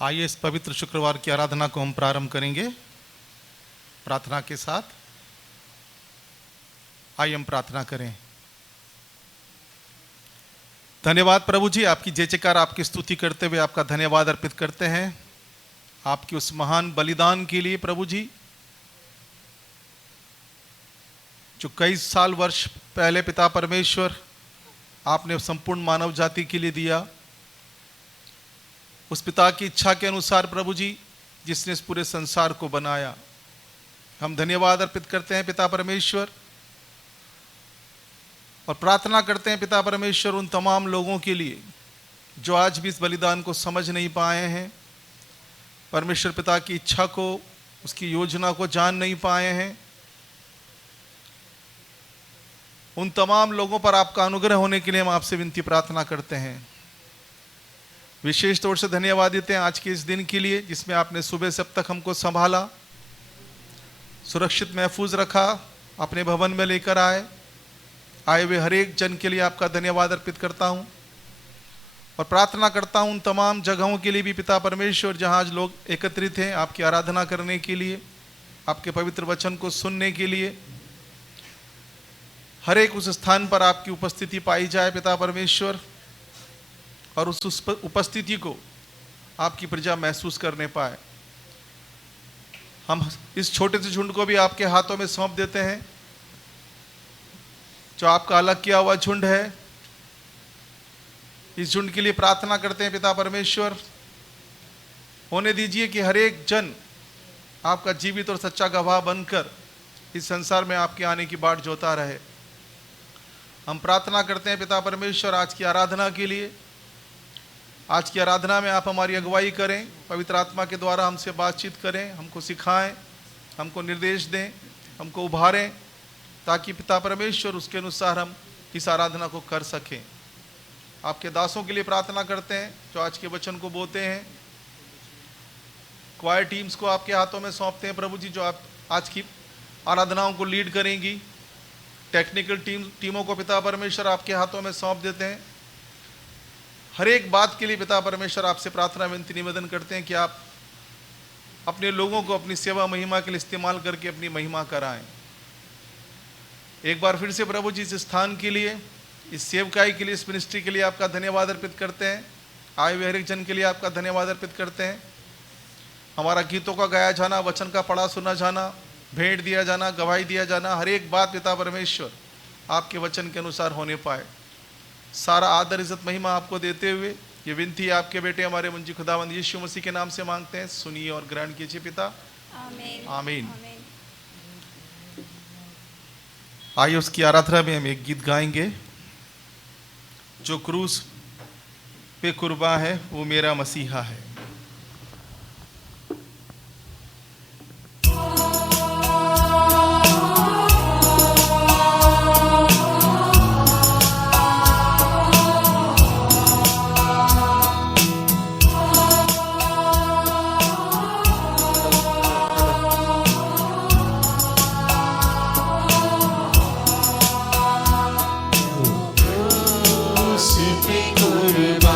आइए इस पवित्र शुक्रवार की आराधना को हम प्रारंभ करेंगे प्रार्थना के साथ। आइए हम प्रार्थना करें। धन्यवाद प्रभु जी, आपकी जय जयकार, आपकी स्तुति करते हुए आपका धन्यवाद अर्पित करते हैं आपकी उस महान बलिदान के लिए प्रभु जी, जो कई साल वर्ष पहले पिता परमेश्वर आपने संपूर्ण मानव जाति के लिए दिया। उस पिता की इच्छा के अनुसार प्रभु जी, जिसने इस पूरे संसार को बनाया, हम धन्यवाद अर्पित करते हैं पिता परमेश्वर, और प्रार्थना करते हैं पिता परमेश्वर उन तमाम लोगों के लिए जो आज भी इस बलिदान को समझ नहीं पाए हैं, परमेश्वर पिता की इच्छा को, उसकी योजना को जान नहीं पाए हैं। उन तमाम लोगों पर आपका अनुग्रह होने के लिए हम आपसे विनती प्रार्थना करते हैं। विशेष तौर से धन्यवाद देते हैं आज के इस दिन के लिए, जिसमें आपने सुबह से अब तक हमको संभाला, सुरक्षित महफूज रखा, अपने भवन में लेकर आए हुए हर एक जन के लिए आपका धन्यवाद अर्पित करता हूं, और प्रार्थना करता हूं उन तमाम जगहों के लिए भी पिता परमेश्वर जहां आज लोग एकत्रित हैं आपकी आराधना करने के लिए, आपके पवित्र वचन को सुनने के लिए। हर एक उस स्थान पर आपकी उपस्थिति पाई जाए पिता परमेश्वर, और उस उपस्थिति को आपकी प्रजा महसूस करने पाए। हम इस छोटे से झुंड को भी आपके हाथों में सौंप देते हैं, जो आपका अलग किया हुआ झुंड है। इस झुंड के लिए प्रार्थना करते हैं पिता परमेश्वर, होने दीजिए कि हर एक जन आपका जीवित और सच्चा गवाह बनकर इस संसार में आपके आने की बाट जोता रहे। हम प्रार्थना करते हैं पिता परमेश्वर आज की आराधना के लिए। आज की आराधना में आप हमारी अगुवाई करें, पवित्र आत्मा के द्वारा हमसे बातचीत करें, हमको सिखाएं, हमको निर्देश दें, हमको उभारें, ताकि पिता परमेश्वर उसके अनुसार हम इस आराधना को कर सकें। आपके दासों के लिए प्रार्थना करते हैं जो आज के वचन को बोलते हैं। क्वायर टीम्स को आपके हाथों में सौंपते हैं प्रभु जी, जो आप आज की आराधनाओं को लीड करेंगी। टेक्निकल टीमों को पिता परमेश्वर आपके हाथों में सौंप देते हैं। हर एक बात के लिए पिता परमेश्वर आपसे प्रार्थना विनती निवेदन करते हैं कि आप अपने लोगों को अपनी सेवा महिमा के लिए इस्तेमाल करके अपनी महिमा कराएं। एक बार फिर से प्रभु जी इस स्थान के लिए, इस सेवकाई के लिए, इस मिनिस्ट्री के लिए आपका धन्यवाद अर्पित करते हैं। आए हुए हर एक जन के लिए आपका धन्यवाद अर्पित करते हैं। हमारा गीतों का गाया जाना, वचन का पढ़ा सुना जाना, भेंट दिया जाना, गवाही दिया जाना, हर एक बात पिता परमेश्वर आपके वचन के अनुसार होने पाए। सारा आदर इज्जत महिमा आपको देते हुए ये विनती आपके बेटे हमारे मुंजी खुदावंद यीशु मसीह के नाम से मांगते हैं। सुनिए और ग्रहण कीजिए पिता। आमीन, आमीन। आइए उसकी आराधना में हम एक गीत गाएंगे, जो क्रूस पे कुर्बा है वो मेरा मसीहा है। कुर्बानी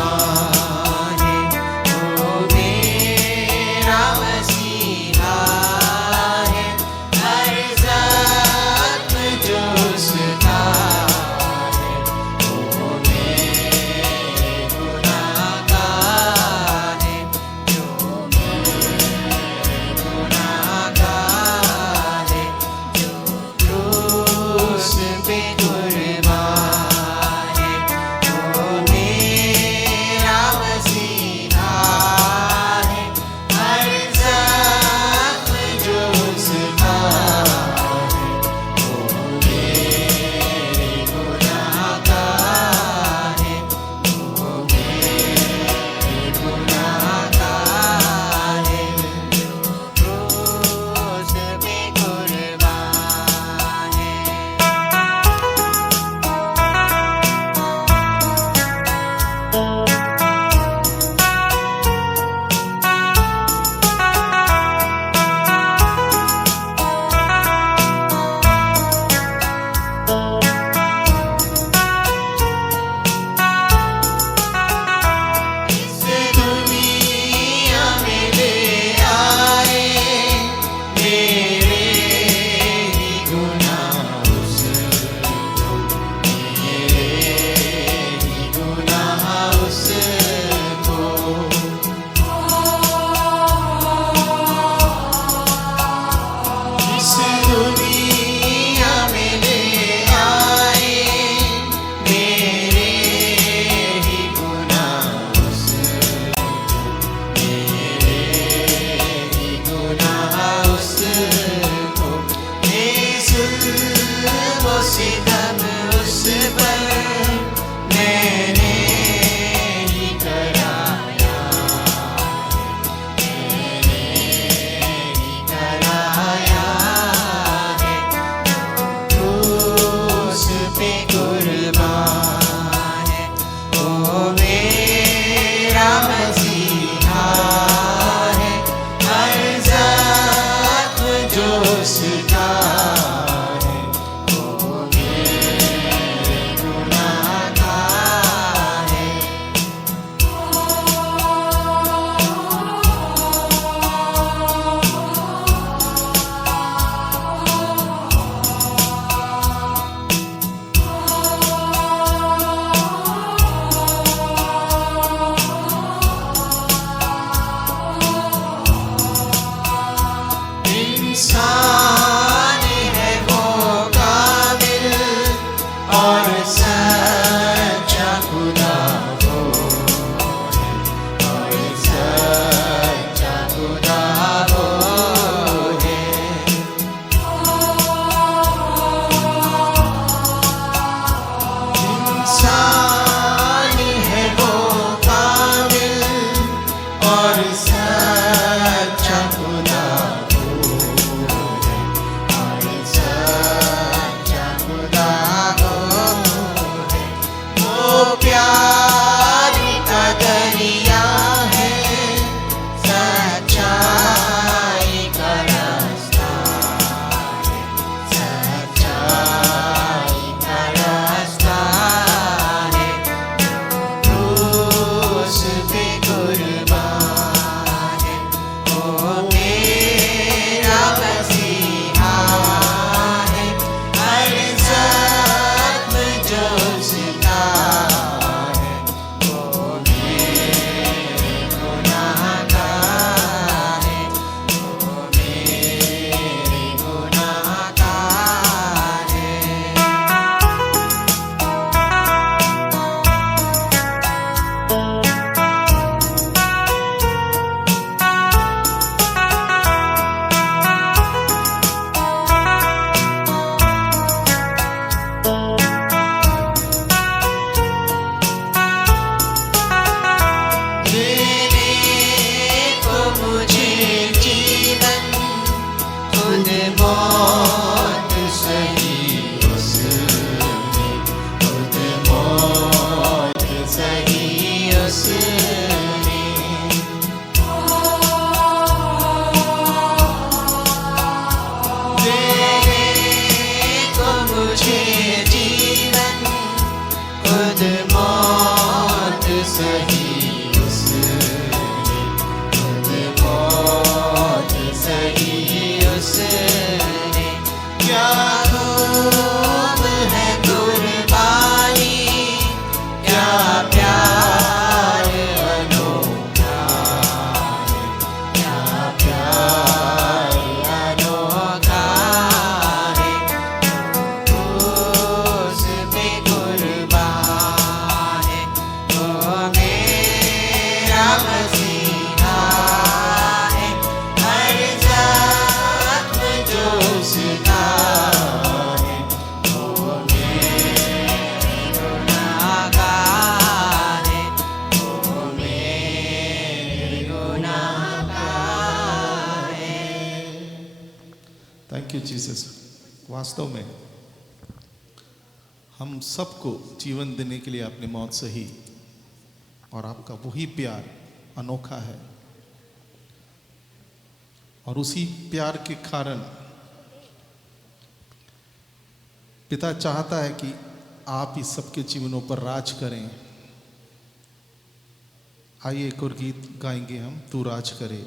थैंक यू जीसस। वास्तव में हम सबको जीवन देने के लिए आपने मौत सही, और आपका वही प्यार अनोखा है, और उसी प्यार के कारण पिता चाहता है कि आप इस सबके जीवनों पर राज करें। आइए एक और गीत गाएंगे हम, तू राज करे।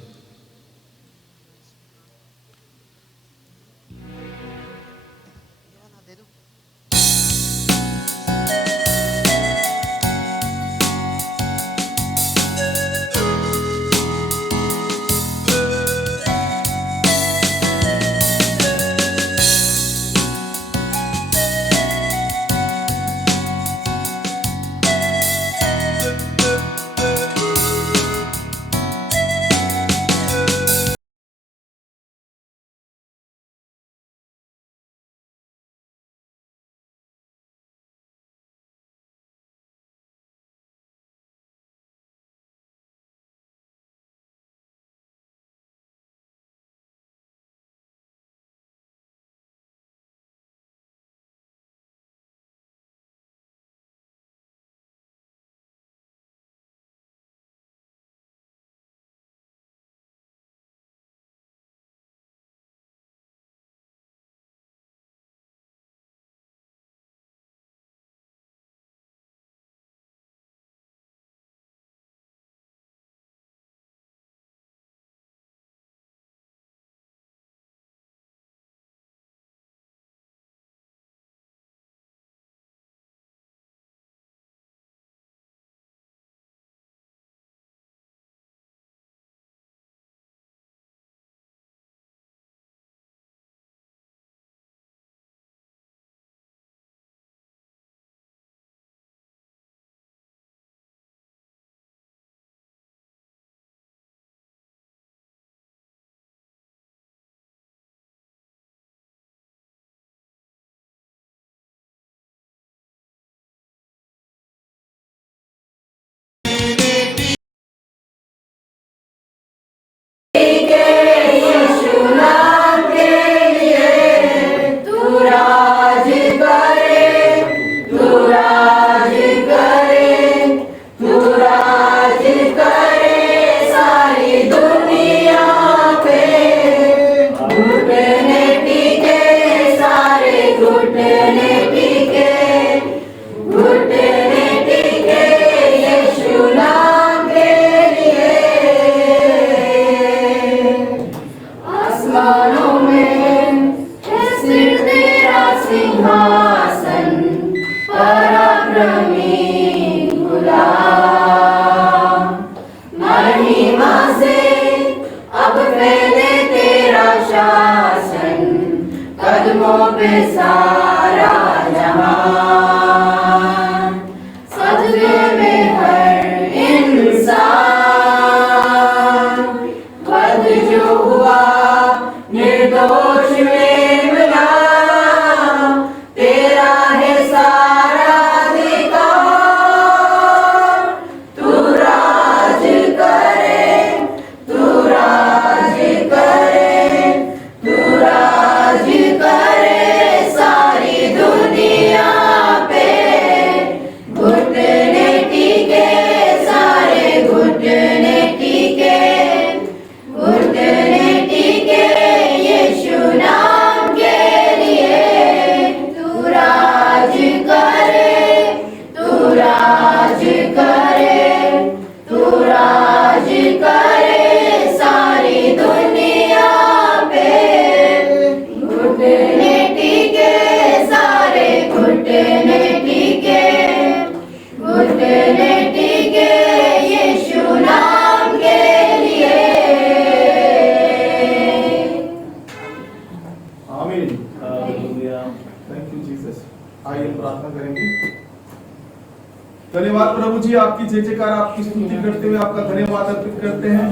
धन्यवाद प्रभु जी, आपकी जय जयकार, आपकी स्तुति करते हुए आपका धन्यवाद अर्पित करते हैं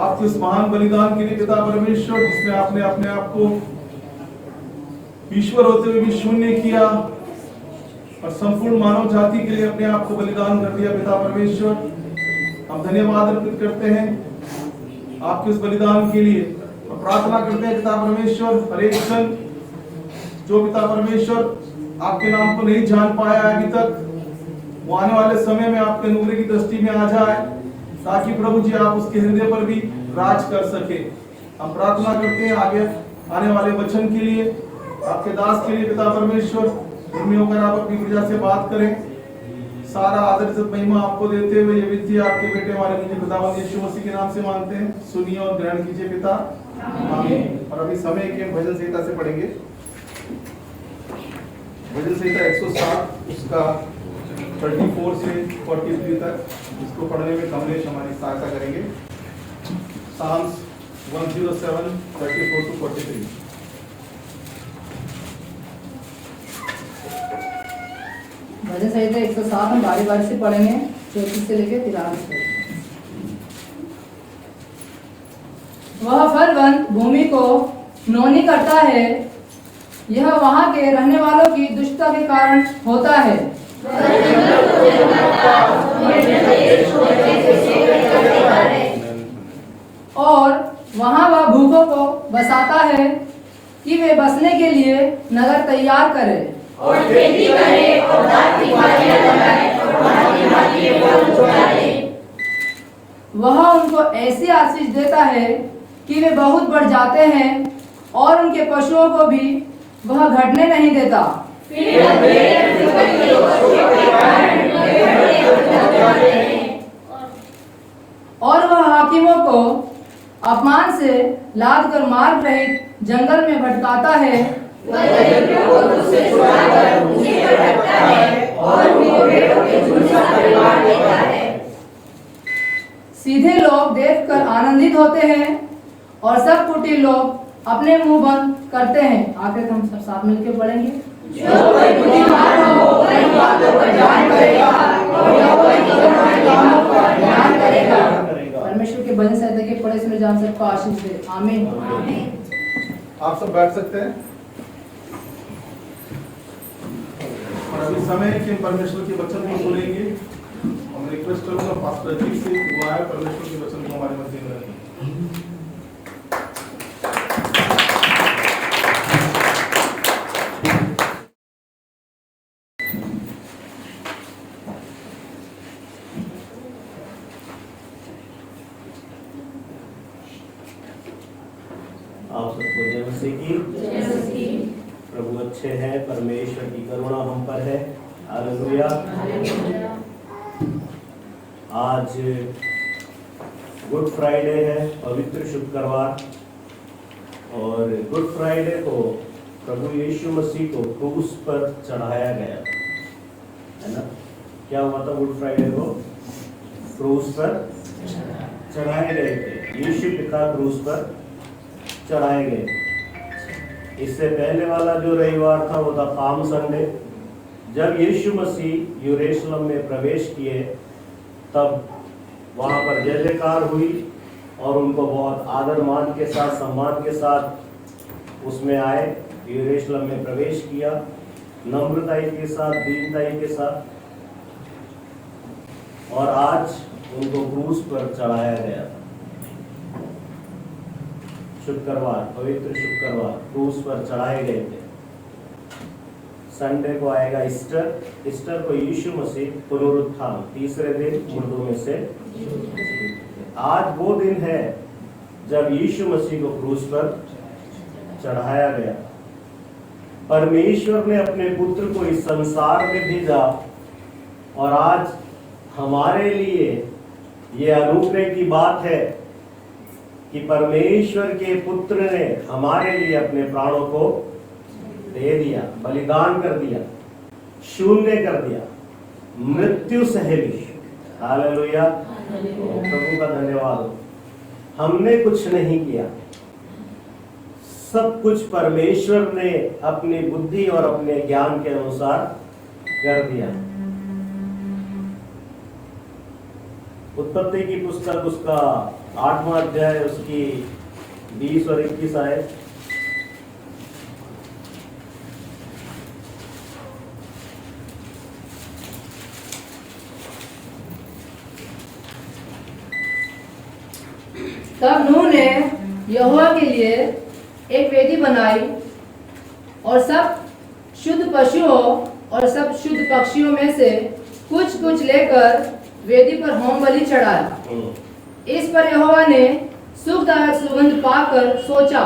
आपके उस महान बलिदान के लिए पिता परमेश्वर, जिसमें आपने अपने आप को ईश्वर होते हुए भी शून्य किया और संपूर्ण मानव जाति के लिए अपने आप को बलिदान कर दिया। पिता परमेश्वर, हम धन्यवाद अर्पित करते हैं आपके उस बलिदान के लिए, और प्रार्थना करते हैं पिता परमेश्वर, हर एक जन जो पिता परमेश्वर आपके नाम को नहीं जान पाया अभी तक, वो आने वाले समय में आपके नूर की दृष्टि में आ जाए, ताकि प्रभु जी आप उसके हृदय पर भी राज कर सके। हम प्रार्थना करते हैं आगे आने वाले वचन के लिए, आपके दास के लिए पिता परमेश्वर, उनमें होकर आप अपनी प्रजा से बात करें। सारा आदर इज्जत महिमा आपको देते हुए ये विनती आपके बेटे हमारे मुझे खुदावंद यीशु मसीह के नाम से मांगते हैं, सुनिए और ग्रहण कीजिए पिता, आमीन। और अभी समय के भजन संहिता से पढ़ेंगे, भजन संहिता 107 उसका 34 से 43 तक, इसको पढ़ने में कमलेश हमारी सहायता करेंगे। Psalms 107 34 to 43। भजन संहिता 107 हम बारी बारी से पढ़ेंगे, 34 से लेकर 43 तक। वह फलवंत भूमि को नौनी करता है, यह वहां के रहने वालों की दुष्टता के कारण होता है। और वहां वह भूखों को बसाता है कि वे बसने के लिए नगर तैयार करें और खेती करे और दाख की बालियां लगाए और वहां की भांति फल उगाए। वह उनको ऐसी आशीष देता है कि वे बहुत बढ़ जाते हैं, और उनके पशुओं को भी वह घटने नहीं देता। और वह हाकिमों को अपमान से लाद कर मार्ग रहित जंगल में भटकाता है। सीधे लोग देखकर आनंदित होते हैं, और सब कुटिल लोग अपने मुंह बंद करते हैं। आखिर हम सब साथ मिलकर पढ़ेंगे। जो कोई बुद्धिमान हो वह इन बातों पर ध्यान करेगा और जो कोई बुद्धिमान कामों पर ध्यान करेगा। परमेश्वर के भजन संहिता के पढ़े सुने जान सबको आशीष दे, आमीन। आप सब बैठ सकते हैं। और अभी समय है कि हम परमेश्वर के वचन को सुनेंगे। हम रिक्वेस्ट करूंगा पास्टर जी से, वो आए परमेश्वर के वचन को हमारे मध्य में रखें। आप सबको जय मसीह की। प्रभु अच्छे हैं, परमेश्वर की करुणा हम पर है। हालेलुया। आज गुड फ्राइडे है, पवित्र शुक्रवार, और गुड फ्राइडे को प्रभु यीशु मसीह को क्रूस पर चढ़ाया गया, है ना। क्या हुआ था गुड फ्राइडे को? क्रूस पर चढ़ाए गए थे। यीशु पिता क्रूस पर चढ़ाए गए। इससे पहले वाला जो रविवार था वो था पाम संडे। जब यीशु मसीह यरूशलेम में प्रवेश किए, तब वहाँ पर जय जयकार हुई, और उनको बहुत आदर मान के साथ, सम्मान के साथ उसमें आए, यरूशलेम में प्रवेश किया, नम्रताई के साथ, दीनताई के साथ। और आज उनको क्रूस पर चढ़ाया गया। शुक्रवार, पवित्र शुक्रवार क्रूस पर चढ़ाए गए थे। संडे को आएगा ईस्टर। ईस्टर को यीशु मसीह पुनरुत्थान, तीसरे दिन मुर्दों में से। आज वो दिन है जब यीशु मसीह को क्रूस पर चढ़ाया गया। परमेश्वर ने अपने पुत्र को इस संसार में भेजा, और आज हमारे लिए ये अनुग्रह की बात है कि परमेश्वर के पुत्र ने हमारे लिए अपने प्राणों को दे दिया, बलिदान कर दिया, शून्य कर दिया, मृत्यु सह ली। हालेलुया। प्रभु का धन्यवाद हो। हमने कुछ नहीं किया, सब कुछ परमेश्वर ने अपनी बुद्धि और अपने ज्ञान के अनुसार कर दिया। उत्पत्ति की पुस्तक उसका 8वां अध्याय, उसकी 20 और 21 आयत। तब नूह ने यहोवा के लिए एक वेदी बनाई और सब शुद्ध पशुओं और सब शुद्ध पक्षियों में से कुछ कुछ लेकर वेदी पर होम बलि चढ़ाया। इस पर यहोवा ने सुखदायक सुगंध पाकर सोचा,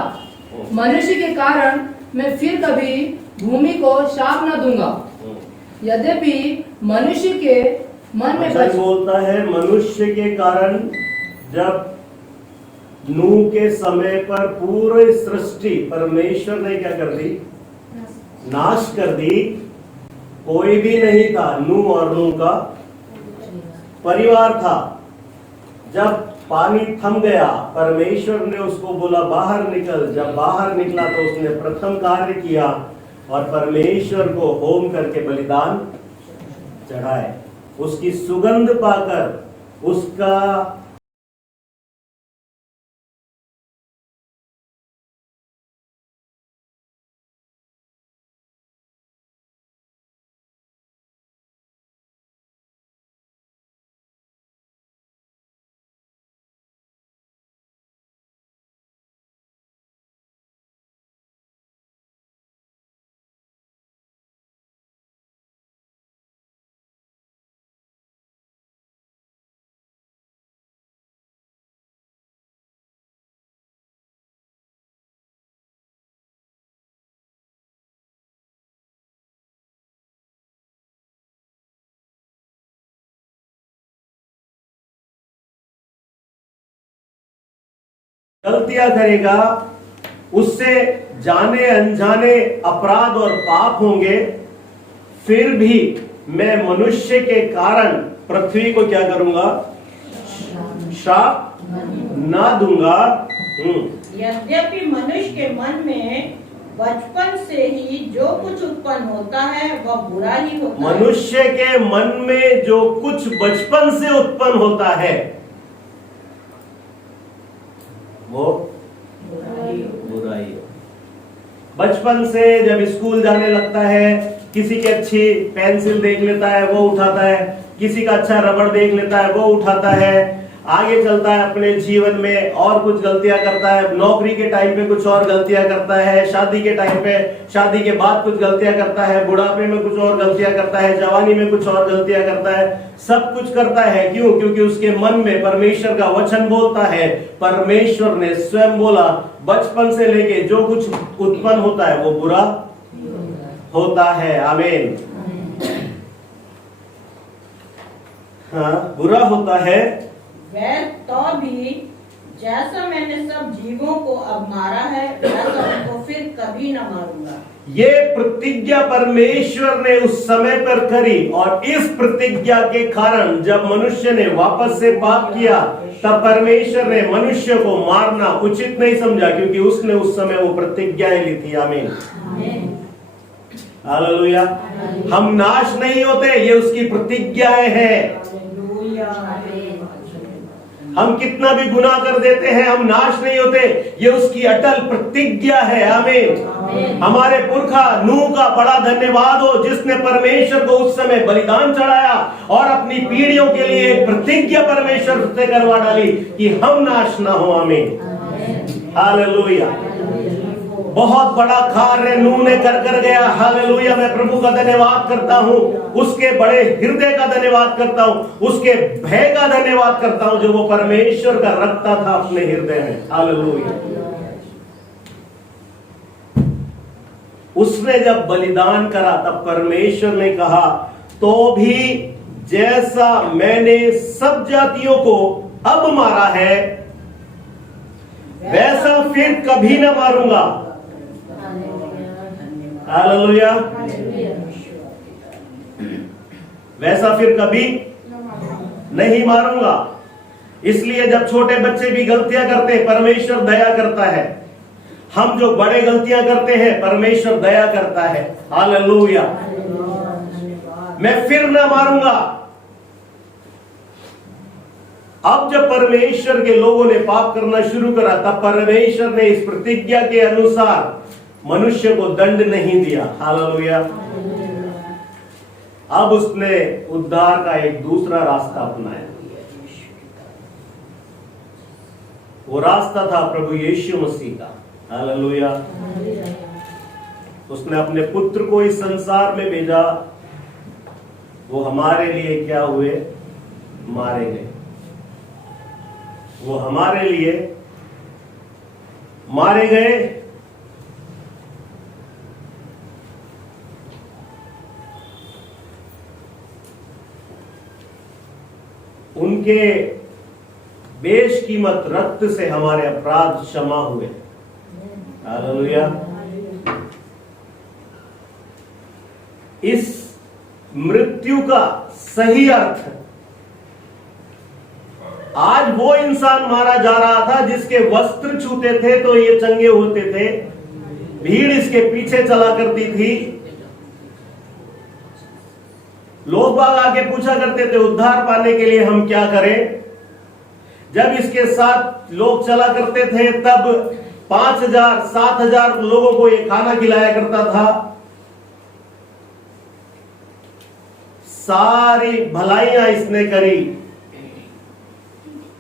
मनुष्य के कारण मैं फिर कभी भूमि को शाप न दूंगा। यद्यपि मनुष्य के मन में वचन बोलता है, मनुष्य के कारण जब नूह के समय पर पूरी सृष्टि परमेश्वर ने क्या कर दी? नाश कर दी। कोई भी नहीं था, नूह और नूह का परिवार था। जब पानी थम गया, परमेश्वर ने उसको बोला बाहर निकल। जब बाहर निकला तो उसने प्रथम कार्य किया और परमेश्वर को होम करके बलिदान चढ़ाए। उसकी सुगंध पाकर उसका गलतियां करेगा, उससे जाने अनजाने अपराध और पाप होंगे, फिर भी मैं मनुष्य के कारण पृथ्वी को क्या करूंगा? श्राप ना दूंगा। यद्यपि मनुष्य के मन में बचपन से ही जो कुछ उत्पन्न होता है वह बुरा ही होता है। मनुष्य के मन में जो कुछ बचपन से उत्पन्न होता है वो बुराई। बचपन से जब स्कूल जाने लगता है, किसी की अच्छी पेंसिल देख लेता है वो उठाता है, किसी का अच्छा रबड़ देख लेता है वो उठाता है, आगे चलता है अपने जीवन में और कुछ गलतियां करता है, नौकरी के टाइम पे कुछ और गलतियां करता है, शादी के टाइम पे, शादी के बाद कुछ गलतियां करता है, बुढ़ापे में कुछ और गलतियां करता है, जवानी में कुछ और गलतियां करता है, सब कुछ करता है। क्यों? क्योंकि उसके मन में परमेश्वर का वचन बोलता है, परमेश्वर ने स्वयं बोला बचपन से लेके जो कुछ उत्पन्न होता है वो बुरा होता है। आमीन। हाँ, बुरा होता है। वह तो भी जैसा मैंने सब जीवों को अब मारा है वैसा उनको फिर कभी न मारूंगा। ये प्रतिज्ञा परमेश्वर ने उस समय पर करी और इस प्रतिज्ञा के कारण जब मनुष्य ने वापस से पाप किया तब परमेश्वर ने मनुष्य को मारना उचित नहीं समझा, क्योंकि उसने उस समय वो प्रतिज्ञाएं ली थी। आमीन, हालेलुया। हम नाश नहीं होते, ये उसकी प्रतिज्ञाएं हैं। हम कितना भी गुनाह कर देते हैं हम नाश नहीं होते, ये उसकी अटल प्रतिज्ञा है। आमीन। हमारे पुरखा नूह का बड़ा धन्यवाद हो जिसने परमेश्वर को उस समय बलिदान चढ़ाया और अपनी पीढ़ियों के लिए एक प्रतिज्ञा परमेश्वर से करवा डाली कि हम नाश ना हो। आमीन, हालेलुया। बहुत बड़ा कार्य नूह ने कर गया। हालेलुया। मैं प्रभु का धन्यवाद करता हूँ, उसके बड़े हृदय का धन्यवाद करता हूँ, उसके भय का धन्यवाद करता हूँ जो वो परमेश्वर का रखता था अपने हृदय में। हालेलुया। उसने जब बलिदान करा तब परमेश्वर ने कहा तो भी जैसा मैंने सब जातियों को अब मारा है वैसा फिर कभी ना मारूंगा। हालेलुया। वैसा फिर कभी नहीं मारूंगा। इसलिए जब छोटे बच्चे भी गलतियां करते हैं परमेश्वर दया करता है। हम जो बड़े गलतियां करते हैं परमेश्वर दया करता है। हालेलुया। मैं फिर ना मारूंगा। अब जब परमेश्वर के लोगों ने पाप करना शुरू करा तब परमेश्वर ने इस प्रतिज्ञा के अनुसार मनुष्य को दंड नहीं दिया। हालेलुया। अब उसने उद्धार का एक दूसरा रास्ता अपनाया। वो रास्ता था प्रभु यीशु मसीह का। हालेलुया। उसने अपने पुत्र को इस संसार में भेजा, वो हमारे लिए क्या हुए? मारे गए। वो हमारे लिए मारे गए। उनके बेशकीमत रक्त से हमारे अपराध क्षमा हुए। हालेलुया। इस मृत्यु का सही अर्थ, आज वो इंसान मारा जा रहा था जिसके वस्त्र छूते थे तो ये चंगे होते थे, भीड़ इसके पीछे चला करती थी, लोग बाग आके पूछा करते थे उद्धार पाने के लिए हम क्या करें। जब इसके साथ लोग चला करते थे तब 5,000 7,000 लोगों को ये खाना खिलाया करता था। सारी भलाइयां इसने करी,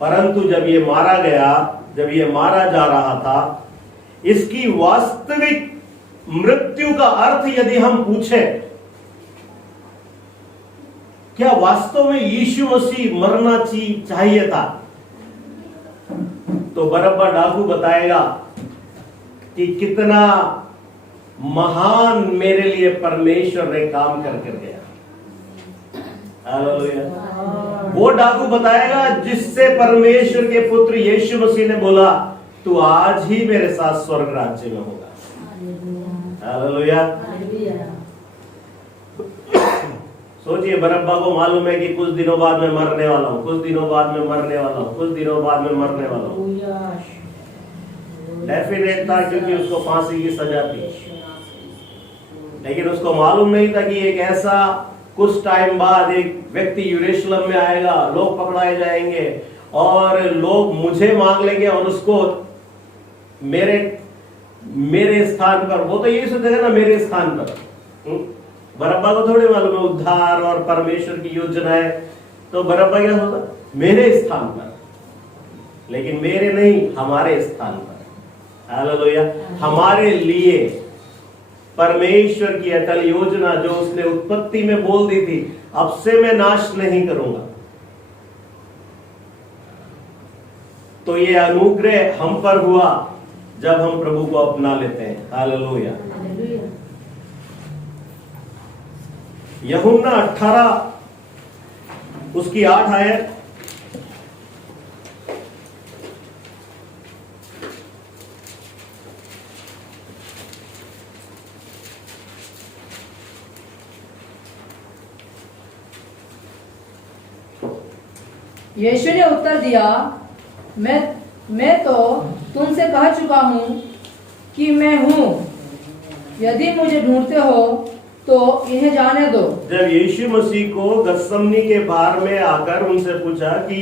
परंतु जब ये मारा गया, जब ये मारा जा रहा था, इसकी वास्तविक मृत्यु का अर्थ यदि हम पूछें, क्या वास्तव में यीशु मसीह मरना चाहिए था, तो बरअब्बा डाकू बताएगा कि कितना महान मेरे लिए परमेश्वर ने काम करके गया। हालेलुया। वो डाकू बताएगा जिससे परमेश्वर के पुत्र यीशु मसीह ने बोला तू आज ही मेरे साथ स्वर्ग राज्य में होगा। हालेलुया। सोचिए, बरअब्बा को मालूम है कि कुछ दिनों बाद मैं मरने वाला हूँ, कुछ दिनों बाद में मरने वाला हूँ, कुछ दिनों बाद में मरने वाला हूँ। डेफिनेट था क्योंकि उसको फांसी की सजा थी, लेकिन उसको मालूम नहीं था कि एक ऐसा कुछ टाइम बाद एक व्यक्ति यरूशलेम में आएगा, लोग पकड़ाए जाएंगे और लोग मुझे मांग लेंगे और उसको मेरे स्थान पर, वो तो यही सोचेगा ना मेरे स्थान पर। बरअब्बा को थोड़ी मालूम है उद्धार और परमेश्वर की योजना है, तो बरअब्बा क्या सोचा? मेरे स्थान पर, लेकिन मेरे नहीं, हमारे स्थान पर। हालेलुया। हमारे लिए परमेश्वर की अटल योजना जो उसने उत्पत्ति में बोल दी थी, अब से मैं नाश नहीं करूंगा, तो ये अनुग्रह हम पर हुआ जब हम प्रभु को अपना लेते हैं। हालेलुया। यूहन्ना 18 उसकी 8 आयत। यीशु ने उत्तर दिया, मैं तो तुमसे कह चुका हूँ कि मैं हूँ, यदि मुझे ढूंढते हो तो इन्हें जाने दो। जब यीशु मसीह को गत्समनी के बार में आकर उनसे पूछा कि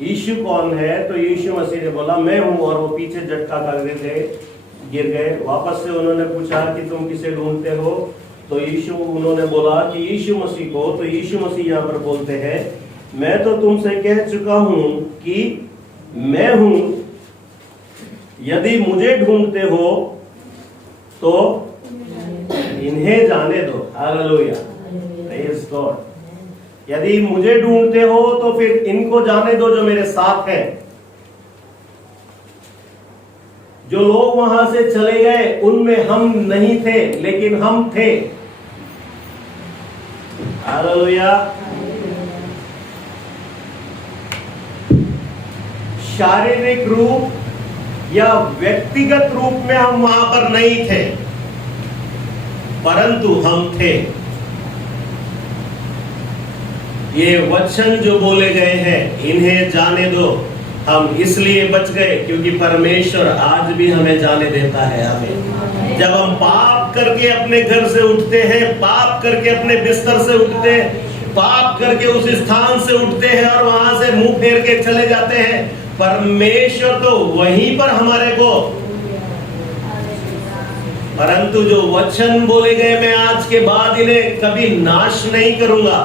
यीशु कौन है, तो यीशु मसीह ने बोला मैं हूँ, और वो पीछे झटका कर गए थे, गिर गए। वापस से उन्होंने पूछा कि तुम किसे ढूंढते हो, तो उन्होंने बोला कि यीशु मसीह को। तो यीशु मसीह यहाँ पर बोलते हैं मैं तो तुमसे कह चुका हूँ कि मैं हूँ, यदि मुझे ढूंढते हो तो इन्हें जाने दो। Hallelujah, praise God. यदि मुझे ढूंढते हो तो फिर इनको जाने दो जो मेरे साथ हैं। जो लोग वहां से चले गए उनमें हम नहीं थे, लेकिन हम थे। हालेलुया। शारीरिक रूप या व्यक्तिगत रूप में हम वहां पर नहीं थे, परंतु हम थे। ये वचन जो बोले गए हैं इन्हें जाने दो, हम इसलिए बच गए क्योंकि परमेश्वर आज भी हमें जाने देता है। हमें जब हम पाप करके अपने घर से उठते हैं, पाप करके अपने बिस्तर से उठते हैं, पाप करके उस स्थान से उठते हैं और वहां से मुंह फेर के चले जाते हैं, परमेश्वर तो वहीं पर हमारे को, परंतु जो वचन बोले गए मैं आज के बाद इन्हें कभी नाश नहीं करूंगा,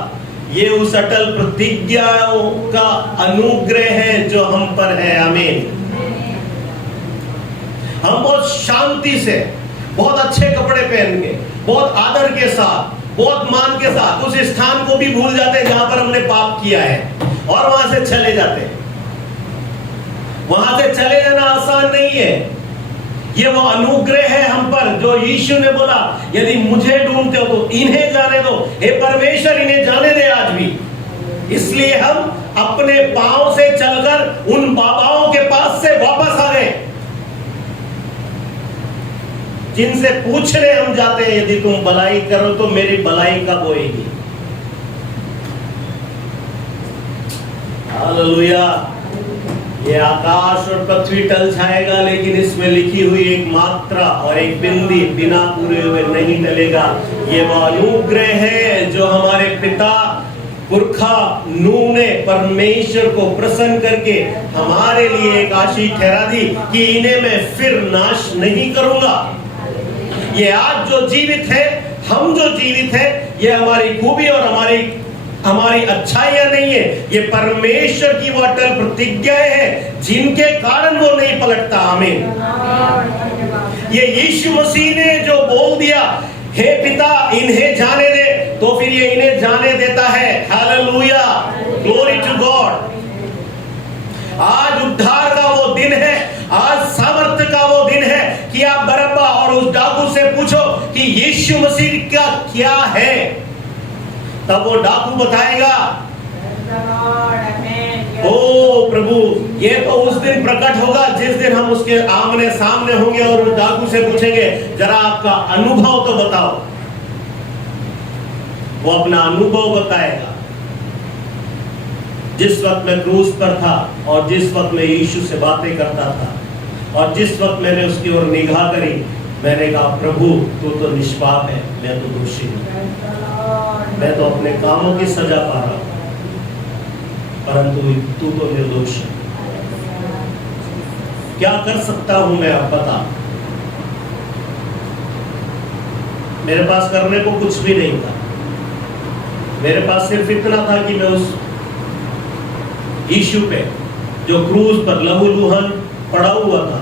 ये उस अटल प्रतिज्ञाओं का अनुग्रह है जो हम पर है। आमीन। हम बहुत शांति से, बहुत अच्छे कपड़े पहन के, बहुत आदर के साथ, बहुत मान के साथ उस स्थान को भी भूल जाते हैं जहां पर हमने पाप किया है और वहां से चले जाते हैं। वहां से चले जाना आसान नहीं है। ये वो अनुग्रह है हम पर जो यीशु ने बोला, यदि मुझे ढूंढते हो तो इन्हें जाने दो। हे परमेश्वर, इन्हें जाने दे आज भी। इसलिए हम अपने पांव से चलकर उन बाबाओं के पास से वापस आ गए जिनसे पूछने हम जाते हैं, यदि तुम भलाई करो तो मेरी भलाई कब होएगी। हालेलुया। ये आकाश और पृथ्वी टल जाएगा, लेकिन इसमें लिखी हुई एक मात्रा और एक बिंदी बिना पूरे हुए नहीं टलेगा। ये वो अनुग्रह है जो हमारे पिता पुरखा नूह ने परमेश्वर को प्रसन्न करके हमारे लिए एक आशीष ठहरा दी कि इन्हें मैं फिर नाश नहीं करूंगा। ये आज जो जीवित है, हम जो जीवित है, ये हमारी खूबी और हमारी अच्छाइयां नहीं है, ये परमेश्वर की वो अटल प्रतिज्ञाएं हैं जिनके कारण वो नहीं पलटता। आमीन। ये यीशु मसीह ने जो बोल दिया, हे पिता इन्हें जाने दे, तो फिर ये इन्हें जाने देता है। Hallelujah, glory to God. आज उद्धार का वो दिन है, आज सामर्थ्य का वो दिन है कि आप बरब्बा और उस डाकू से पूछो कि यीशु मसीह का क्या है, तब वो डाकू बताएगा। ओ प्रभु, ये तो उस दिन प्रकट होगा जिस दिन हम उसके आमने सामने होंगे और उस डाकू से पूछेंगे, जरा आपका अनुभव तो बताओ। वो अपना अनुभव बताएगा। जिस वक्त मैं क्रूस पर था और जिस वक्त मैं यीशु से बातें करता था और जिस वक्त मैंने उसकी ओर निगाह करी, मैंने कहा प्रभु तू तो निष्पाप है, मैं तो दोषी हूं, मैं तो अपने कामों की सजा पा रहा हूं, परंतु तू तो निर्दोष है। क्या कर सकता हूं मैं, अब बता। मेरे पास करने को कुछ भी नहीं था। मेरे पास सिर्फ इतना था कि मैं उस यीशु पे जो क्रूस पर लहूलुहान पड़ा हुआ था,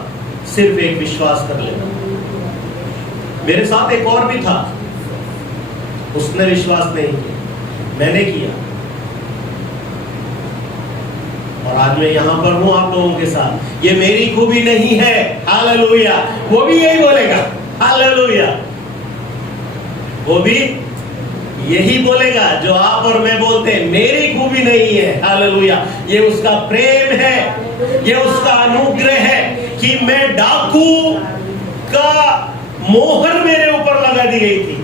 सिर्फ एक विश्वास कर लेना। मेरे साथ एक और भी था, उसने विश्वास नहीं किया, मैंने किया, और आज मैं यहां पर हूं आप लोगों के साथ। ये मेरी खूबी नहीं है, हालेलुया। वो भी यही बोलेगा, हालेलुया। वो भी यही बोलेगा जो आप और मैं बोलते हैं, मेरी खूबी नहीं है, हालेलुया। ये उसका प्रेम है, ये उसका अनुग्रह है कि मैं डाकू का मोहर मेरे ऊपर लगा दी गई थी।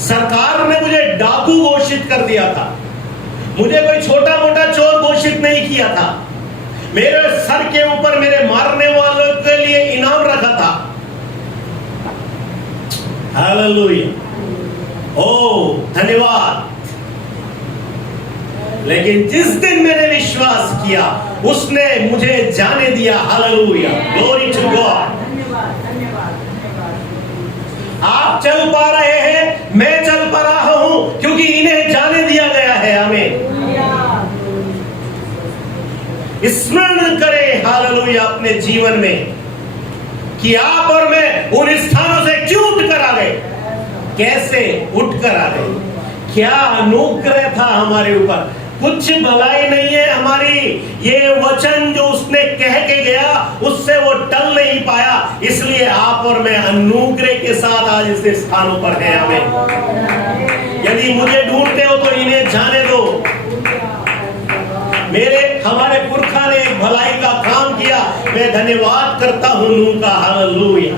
सरकार ने मुझे डाकू घोषित कर दिया था। मुझे कोई छोटा मोटा चोर घोषित नहीं किया था। मेरे सर के ऊपर मेरे मारने वालों के लिए इनाम रखा था। हालेलुया, ओ धन्यवाद। लेकिन जिस दिन मैंने विश्वास किया, उसने मुझे जाने दिया। Hallelujah, glory to God. आप चल पा रहे हैं, मैं चल पा रहा हूं, क्योंकि इन्हें जाने दिया गया है। हमें स्मरण करें, हालेलुया, अपने जीवन में कि आप और मैं उन स्थानों से क्यों उठकर आ गए, कैसे उठकर आ गए, क्या अनुग्रह था हमारे ऊपर। कुछ भलाई नहीं है हमारी, ये वचन जो उसने कह के गया उससे वो टल नहीं पाया। इसलिए आप और मैं अनुग्रह के साथ आज इस स्थानों पर हैं। हमें यदि मुझे ढूंढते हो तो इन्हें जाने दो। हमारे पुरखा ने एक भलाई का काम किया, मैं धन्यवाद करता हूं उनका। हालेलुया।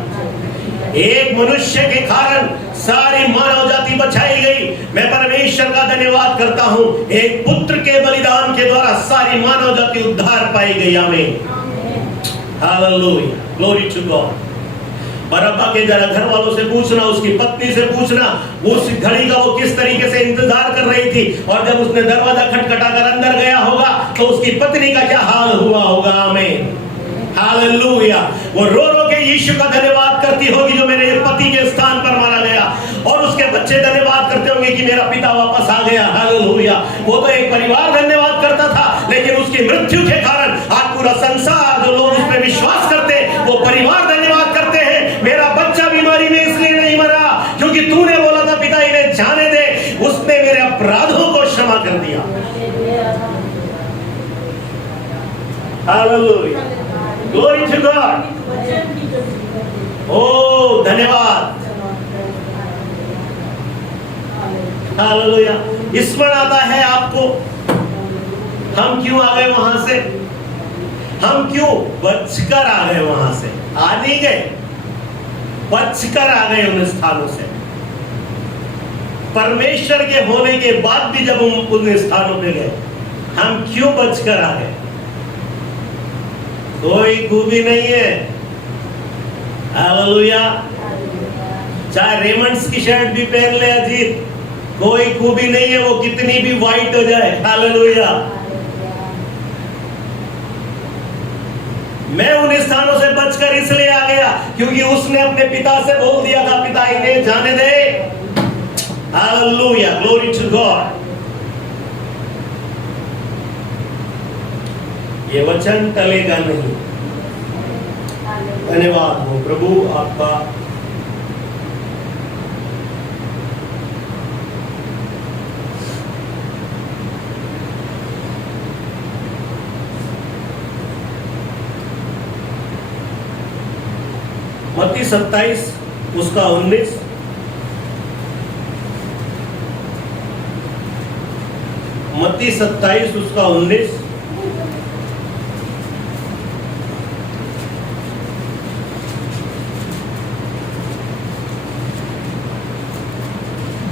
एक मनुष्य के कारण सारी मानव जाति बचाई गई, मैं परमेश्वर का धन्यवाद करता हूं। एक पुत्र के बलिदान के द्वारा सारी मानव जाति उद्धार पाई गई। आमीन, हालेलुया, ग्लोरी टू गॉड। बरब्बा के जरा घर वालों से पूछना, उसकी पत्नी से पूछना, उस घड़ी का वो किस तरीके से इंतजार कर रही थी, और जब उसने दरवाजा खटखटाकर अंदर गया होगा तो उसकी पत्नी का क्या हाल हुआ होगा। आमीन, हालेलुया। वो रो रो के यीशु का धन्यवाद करती होगी जो मेरे पति के स्थान पर मारा गया, और उसके बच्चे धन्यवाद करते होंगे कि मेरा पिता वापस आ गया। हालेलुया। वो तो एक परिवार धन्यवाद करता था, लेकिन उसकी मृत्यु के कारण आज पूरा संसार जो लोग उस पर विश्वास हालेलुया, ग्लोरी टू गॉड। वचन की जो जीवन देती ओ धन्यवाद, हालेलुया। स्मरण आता है आपको हम क्यों आ गए वहां से? हम क्यों बचकर आ गए वहां से? आ नहीं गए, बचकर आ गए उन स्थानों से। परमेश्वर के होने के बाद भी जब हम उन स्थानों पे गए, हम क्यों बचकर आ गए? कोई खूबी नहीं है, हालेलुया। चाहे रेमंड्स की शर्ट भी पहन ले अजीत, कोई खूबी नहीं है, वो कितनी भी वाइट हो जाए, हालेलुया। मैं उन स्थानों से बचकर इसलिए आ गया क्योंकि उसने अपने पिता से बोल दिया था, पिता इन्हें जाने दे। Hallelujah, glory to God. ये वचन टलेगा नहीं। धन्यवाद हो प्रभु आपका। मत्ती 27 उसका 19, मत्ती 27 उसका 19।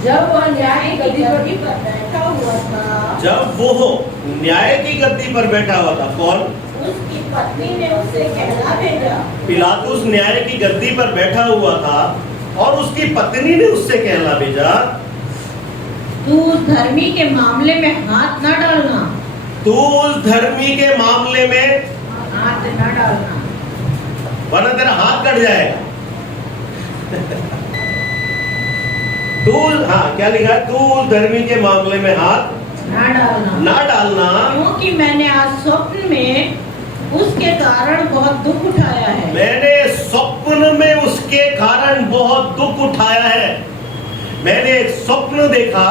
जब वह न्याय की गद्दी पर बैठा हुआ था, जब वो न्याय की गद्दी पर बैठा हुआ था, कौन? उसकी पत्नी ने उससे कहला भेजा। पिलातुस न्याय की गद्दी पर बैठा हुआ था और उसकी पत्नी ने उससे कहला भेजा, तू उस धर्मी के मामले में हाथ न डालना। तू उस धर्मी के मामले में हाथ न डालना, वरना तेरा हाथ कट जाएगा। तू, हाँ क्या लिखा है? तू उस धर्मी के मामले में हाथ न डालना, ना डालना, क्योंकि मैंने आज स्वप्न में उसके कारण बहुत दुख उठाया है। मैंने स्वप्न में उसके कारण बहुत दुख उठाया है। मैंने एक स्वप्न देखा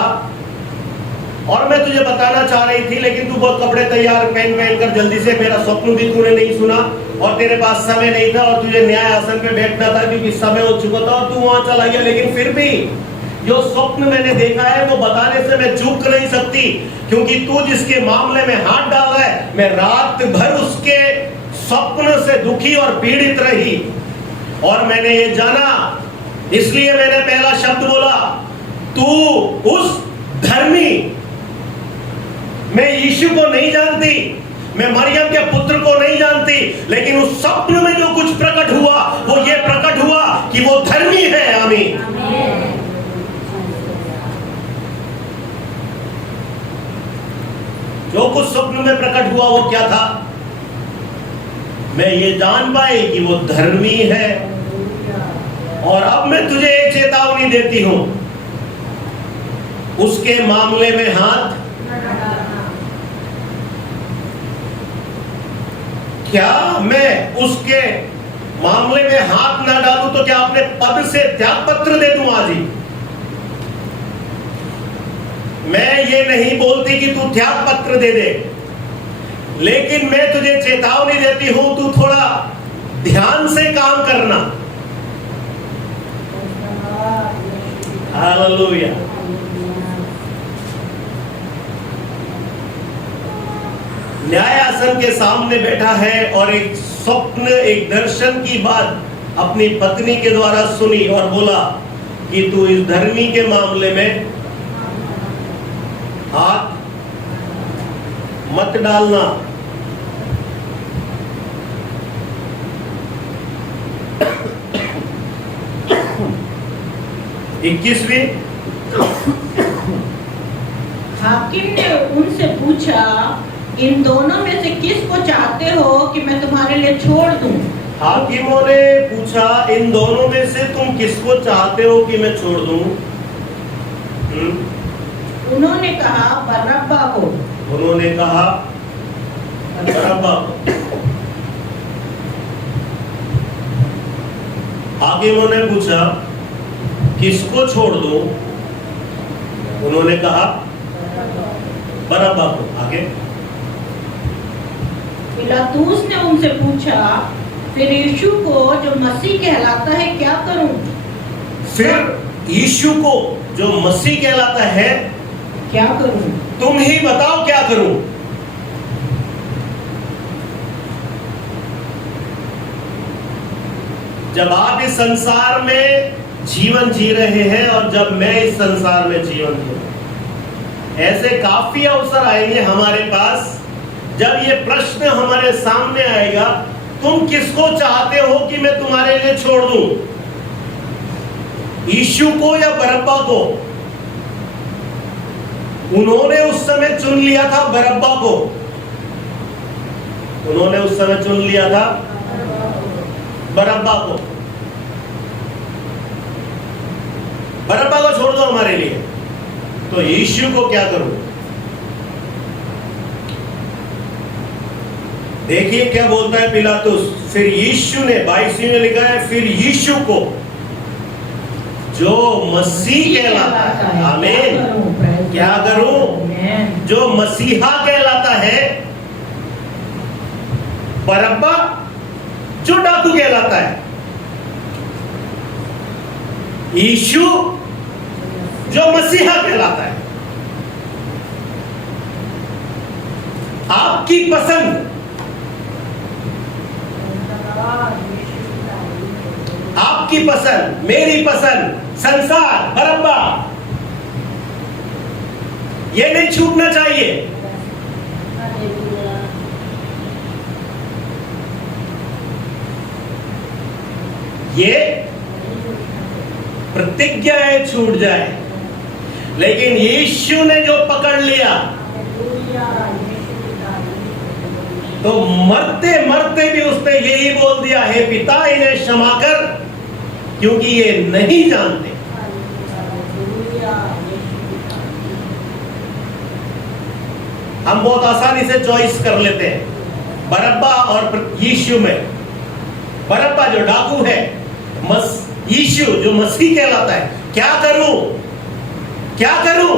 और मैं तुझे बताना चाह रही थी, लेकिन तू बहुत कपड़े तैयार पहन कर जल्दी से, मेरा स्वप्न भी तूने नहीं सुना और तेरे पास समय नहीं था और तुझे न्याय आसन पे बैठना था क्योंकि समय हो चुका था और तू वहां चला गया। लेकिन फिर भी जो स्वप्न मैंने देखा है वो बताने से मैं चूक नहीं सकती, क्योंकि तू जिसके मामले में हाथ डाल रहा है, मैं रात भर उसके स्वप्न से दुखी और पीड़ित रही और मैंने ये जाना, इसलिए मैंने पहला शब्द बोला, तू उस धर्मी, मैं यीशु को नहीं जानती, मैं मरियम के पुत्र को नहीं जानती, लेकिन उस स्वप्न में जो कुछ प्रकट हुआ वो ये प्रकट हुआ कि वो धर्मी है। आमीन। जो कुछ स्वप्न में प्रकट हुआ वो क्या था? मैं ये जान पाई कि वो धर्मी है। और अब मैं तुझे एक चेतावनी देती हूं, उसके मामले में हाथ, क्या मैं उसके मामले में हाथ ना डालूं तो क्या अपने पद से त्याग पत्र दे दूं आज ही? मैं ये नहीं बोलती कि तू त्याग पत्र दे दे, लेकिन मैं तुझे चेतावनी देती हूं, तू थोड़ा ध्यान से काम करना। हालेलुया। न्याय आसन के सामने बैठा है और एक स्वप्न, एक दर्शन की बात अपनी पत्नी के द्वारा सुनी और बोला कि तू इस धर्मी के मामले में हाथ मत डालना। इक्कीसवीं, हाकिम ने उनसे पूछा, इन दोनों में से किसको चाहते हो कि मैं तुम्हारे लिए छोड़ दूं? हाकिमों ने पूछा, इन दोनों में से तुम किसको चाहते हो कि मैं छोड़ दूं? उन्होंने कहा बरअब्बा को। उन्होंने कहा बरअब्बा को। हाकिमों ने पूछा किसको छोड़ दूं? उन्होंने कहा बरअब्बा को। आगे पिलातूस ने उनसे पूछा, फिर यीशु को जो मसीह कहलाता है क्या करूं? फिर यीशु को जो मसीह कहलाता है क्या करूं? तुम ही बताओ क्या करूं? जब आप इस संसार में जीवन जी रहे हैं और जब मैं इस संसार में जीवन जी रहा हूं, ऐसे काफी अवसर आएंगे हमारे पास जब ये प्रश्न हमारे सामने आएगा, तुम किसको चाहते हो कि मैं तुम्हारे लिए छोड़ दूं, यीशु को या बरअब्बा को? उन्होंने उस समय चुन लिया था बरअब्बा को। उन्होंने उस समय चुन लिया था बरअब्बा को। बरअब्बा को छोड़ दो हमारे लिए, तो यीशु को क्या करूं? देखिए क्या बोलता है पिलातुस। फिर यीशु ने, 22वीं में लिखा है, फिर यीशु को जो मसीह कहलाता है, आमीन, क्या करूं? जो मसीहा कहलाता है, बरअब्बा जो डाकू कहलाता है, यीशु जो मसीहा कहलाता है। आपकी पसंद, आपकी पसंद, मेरी पसंद, संसार, बरअब्बा, ये नहीं छूटना चाहिए। ये प्रतिज्ञाएं छूट जाए, लेकिन यीशु ने जो पकड़ लिया तो मरते मरते भी उसने यही बोल दिया, हे पिता इन्हें क्षमा कर क्योंकि ये नहीं जानते। हम बहुत आसानी से चॉइस कर लेते हैं बरअब्बा और यीशु में। बरअब्बा जो डाकू है, यीशु जो मसीह कहलाता है। क्या करूं? क्या करूं?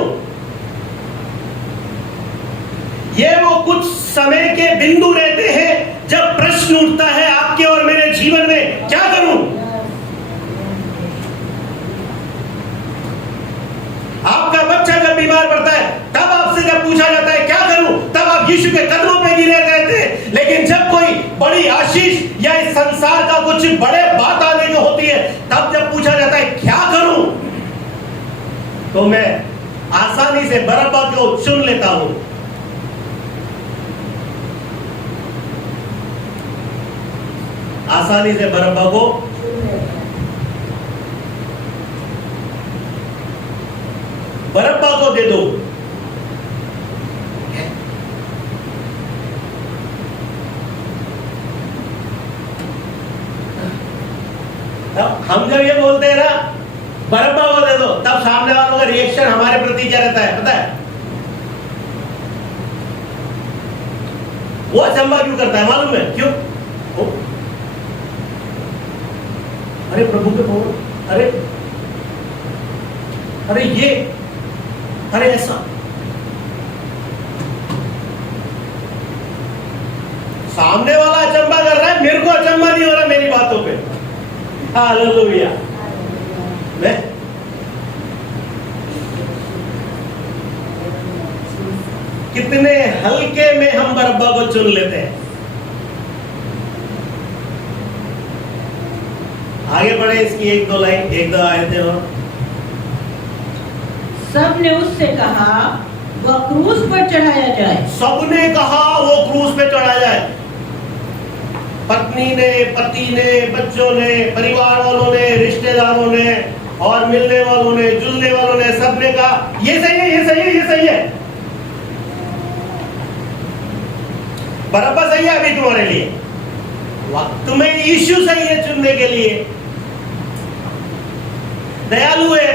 ये वो कुछ समय के बिंदु रहते हैं जब प्रश्न उठता है आपके और मेरे जीवन में, क्या करूं? आपका बच्चा जब बीमार पड़ता है, तब आपसे जब पूछा जाता है क्या करूं, तब आप यीशु के कदमों पे गिरे रहते हैं। लेकिन जब कोई बड़ी आशीष या इस संसार का कुछ बड़े बात आने की होती है, तब जब पूछा जाता है क्या करूं, तो मैं आसानी से बरअब्बा को चुन लेता हूं। आसानी से बरअब्बा को बरअब्बा को दे दो। हम जब ये बोलते हैं ना बरअब्बा को दे दो, तब सामने वालों का रिएक्शन हमारे प्रति क्या रहता है पता है? वो अचंभा क्यों करता है मालूम है? क्यों? अरे प्रभु के भवन, अरे ये, अरे ऐसा। सामने वाला अचंभा कर रहा है, मेरे को अचंभा नहीं हो रहा मेरी बातों पे। हालेलुया। मैं कितने हल्के में हम बरअब्बा को चुन लेते हैं। आगे बढ़े, इसकी एक दो आयतें और। सबने उससे कहा वह क्रूस पर चढ़ाया जाए। सबने कहा वो क्रूस पे चढ़ाया जाए। पत्नी ने, पति ने, बच्चों ने, परिवार वालों ने, रिश्तेदारों ने और मिलने वालों ने, जुलने वालों ने, सबने कहा ये सही है, ये सही है, ये सही है। बरअब्बा सही है अभी तुम्हारे लिए, वक्त में यीशु सही है चुनने के लिए। दयालु है,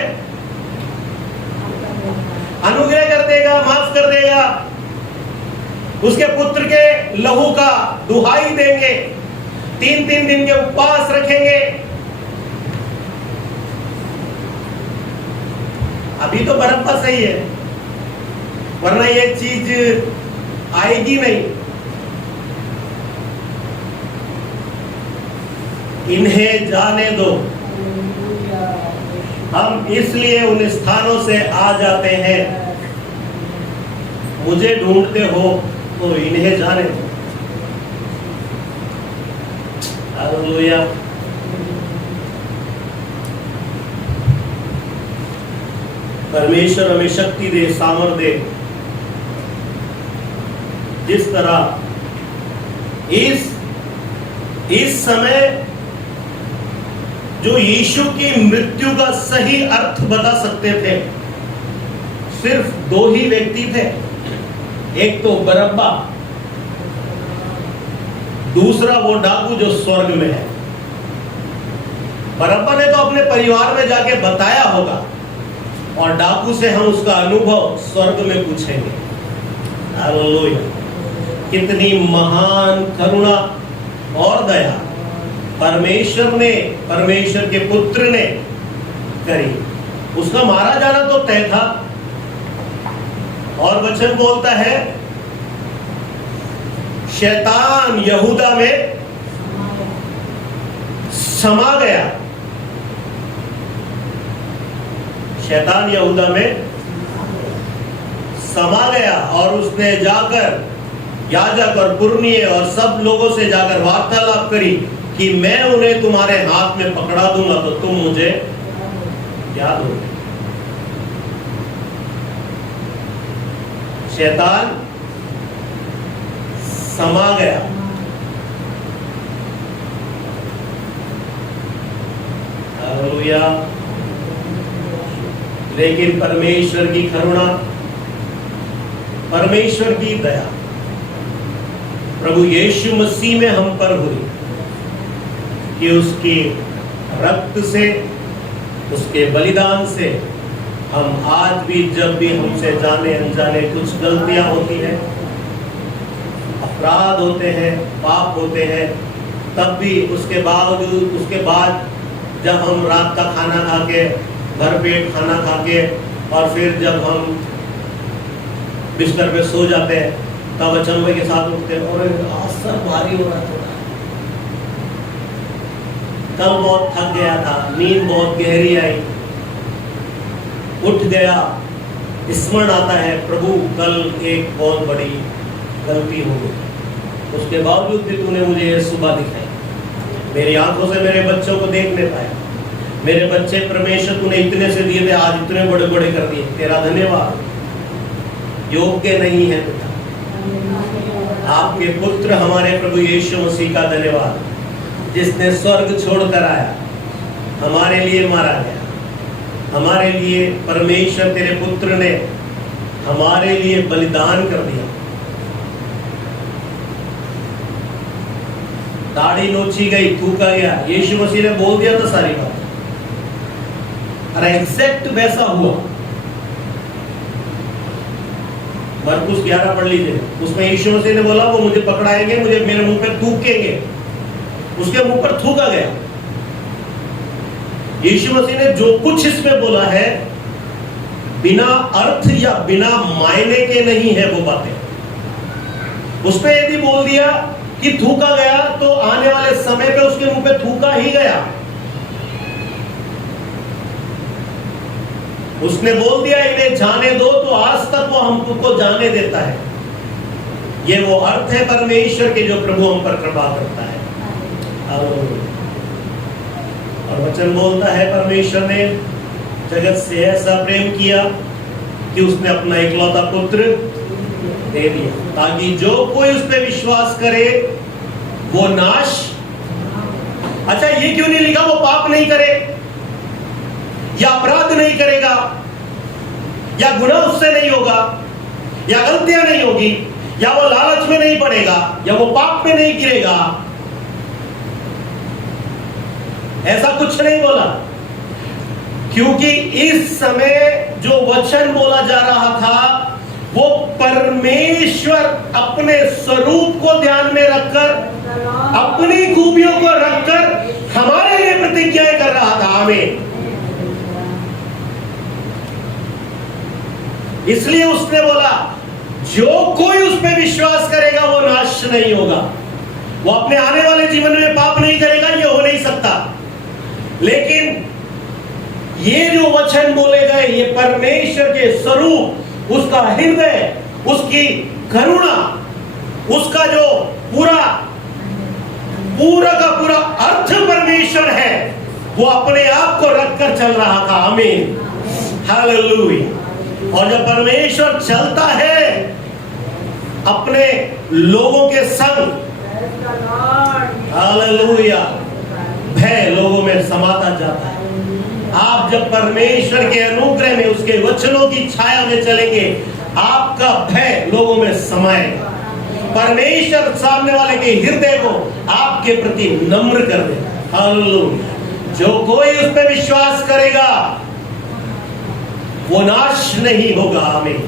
अनुग्रह कर देगा, माफ कर देगा, उसके पुत्र के लहू का दुहाई देंगे, 3-3 दिन के उपवास रखेंगे। अभी तो बरअब्बा सही है, वरना ये चीज आएगी नहीं। इन्हें जाने दो। हम इसलिए उन स्थानों से आ जाते हैं, मुझे ढूंढते हो तो इन्हें जाने दो। हालेलुया। परमेश्वर हमें शक्ति दे, सामर्थ दे। जिस तरह इस समय जो यीशु की मृत्यु का सही अर्थ बता सकते थे, सिर्फ दो ही व्यक्ति थे। एक तो बरअब्बा, दूसरा वो डाकू जो स्वर्ग में है। बरअब्बा ने तो अपने परिवार में जाके बताया होगा, और डाकू से हम उसका अनुभव स्वर्ग में पूछेंगे। हालेलुया। कितनी महान करुणा और दया परमेश्वर के पुत्र ने करी। उसका मारा जाना तो तय था, और वचन बोलता है शैतान यहूदा में समा गया। शैतान यहूदा में समा गया, और उसने जाकर याजक और पुरनिये और सब लोगों से जाकर वार्तालाप करी कि मैं उन्हें तुम्हारे हाथ में पकड़ा दूंगा तो तुम मुझे क्या दोगे। शैतान समा गया। हालेलुया। लेकिन परमेश्वर की करुणा, परमेश्वर की दया प्रभु यीशु मसीह में हम पर हुई कि उसके रक्त से, उसके बलिदान से हम आज भी, जब भी हमसे जाने अनजाने कुछ गलतियां होती हैं, अपराध होते हैं, पाप होते हैं, तब भी उसके बाद जब हम रात का खाना खा के, भरपेट खाना खा के, और फिर जब हम बिस्तर पे सो जाते हैं, तब अचंभे के साथ उठते हैं और आज सर भारी हो रहा था, कल बहुत थक गया था, नींद बहुत गहरी आई, उठ गया, स्मरण आता है प्रभु कल एक बहुत बड़ी गलती हो गई, उसके बावजूद भी तूने मुझे ये सुबह दिखाई, मेरी आंखों से मेरे बच्चों को देखने पाया, मेरे बच्चे परमेश्वर तूने इतने से दिए थे, आज इतने बड़े बड़े कर दिए, तेरा धन्यवाद। योग्य नहीं है पिता, आपके पुत्र हमारे प्रभु यीशु मसीह का धन्यवाद, जिसने स्वर्ग छोड़कर आया, हमारे लिए मारा गया, हमारे लिए परमेश्वर तेरे पुत्र ने हमारे लिए बलिदान कर दिया। दाढ़ी नोची गई, थूका गया, यीशु मसीह ने बोल दिया था सारी बात, और एग्जैक्ट वैसा हुआ। मरकुस 11 पढ़ लीजिए, उसमें यीशु मसीह ने बोला वो मुझे पकड़ाएंगे, मुझे मेरे मुंह पे थूकेंगे, उसके मुंह पर थूका गया। यीशु मसीह ने जो कुछ इसमें बोला है बिना अर्थ या बिना मायने के नहीं है वो बातें। उसने यदि बोल दिया कि थूका गया तो आने वाले समय पे उसके मुंह पे थूका ही गया। उसने बोल दिया इन्हें जाने दो, तो आज तक वो हमको जाने देता है। ये वो अर्थ है परमेश्वर के जो प्रभु हम पर कृपा करता है। और वचन बोलता है परमेश्वर ने जगत से ऐसा प्रेम किया कि उसने अपना इकलौता पुत्र दे दिया, ताकि जो कोई उस पर विश्वास करे वो नाश। अच्छा, ये क्यों नहीं लिखा वो पाप नहीं करे या अपराध नहीं करेगा या गुनाह उससे नहीं होगा या गलतियां नहीं होगी या वो लालच में नहीं पड़ेगा या वो पाप में नहीं गिरेगा? ऐसा कुछ नहीं बोला, क्योंकि इस समय जो वचन बोला जा रहा था वो परमेश्वर अपने स्वरूप को ध्यान में रखकर, अपनी खूबियों को रखकर हमारे लिए प्रतिज्ञाएं कर रहा था। आमीन। इसलिए उसने बोला जो कोई उस पर विश्वास करेगा वो नाश नहीं होगा, वो अपने आने वाले जीवन में पाप नहीं करेगा, ये हो नहीं सकता, लेकिन ये जो वचन बोले गए, ये परमेश्वर के स्वरूप, उसका हृदय, उसकी करुणा, उसका जो पूरा का पूरा अर्थ परमेश्वर है, वो अपने आप को रखकर चल रहा था। आमीन, हालेलुया। और जब परमेश्वर चलता है अपने लोगों के संग, हालेलुया, भय लोगों में समाता जाता है। आप जब परमेश्वर के अनुग्रह में, उसके वचनों की छाया में चलेंगे, आपका भय लोगों में समाएगा। परमेश्वर सामने वाले के हृदय को आपके प्रति नम्र कर देगा। हालेलुया। जो कोई उस पर विश्वास करेगा वो नाश नहीं होगा। आमीन,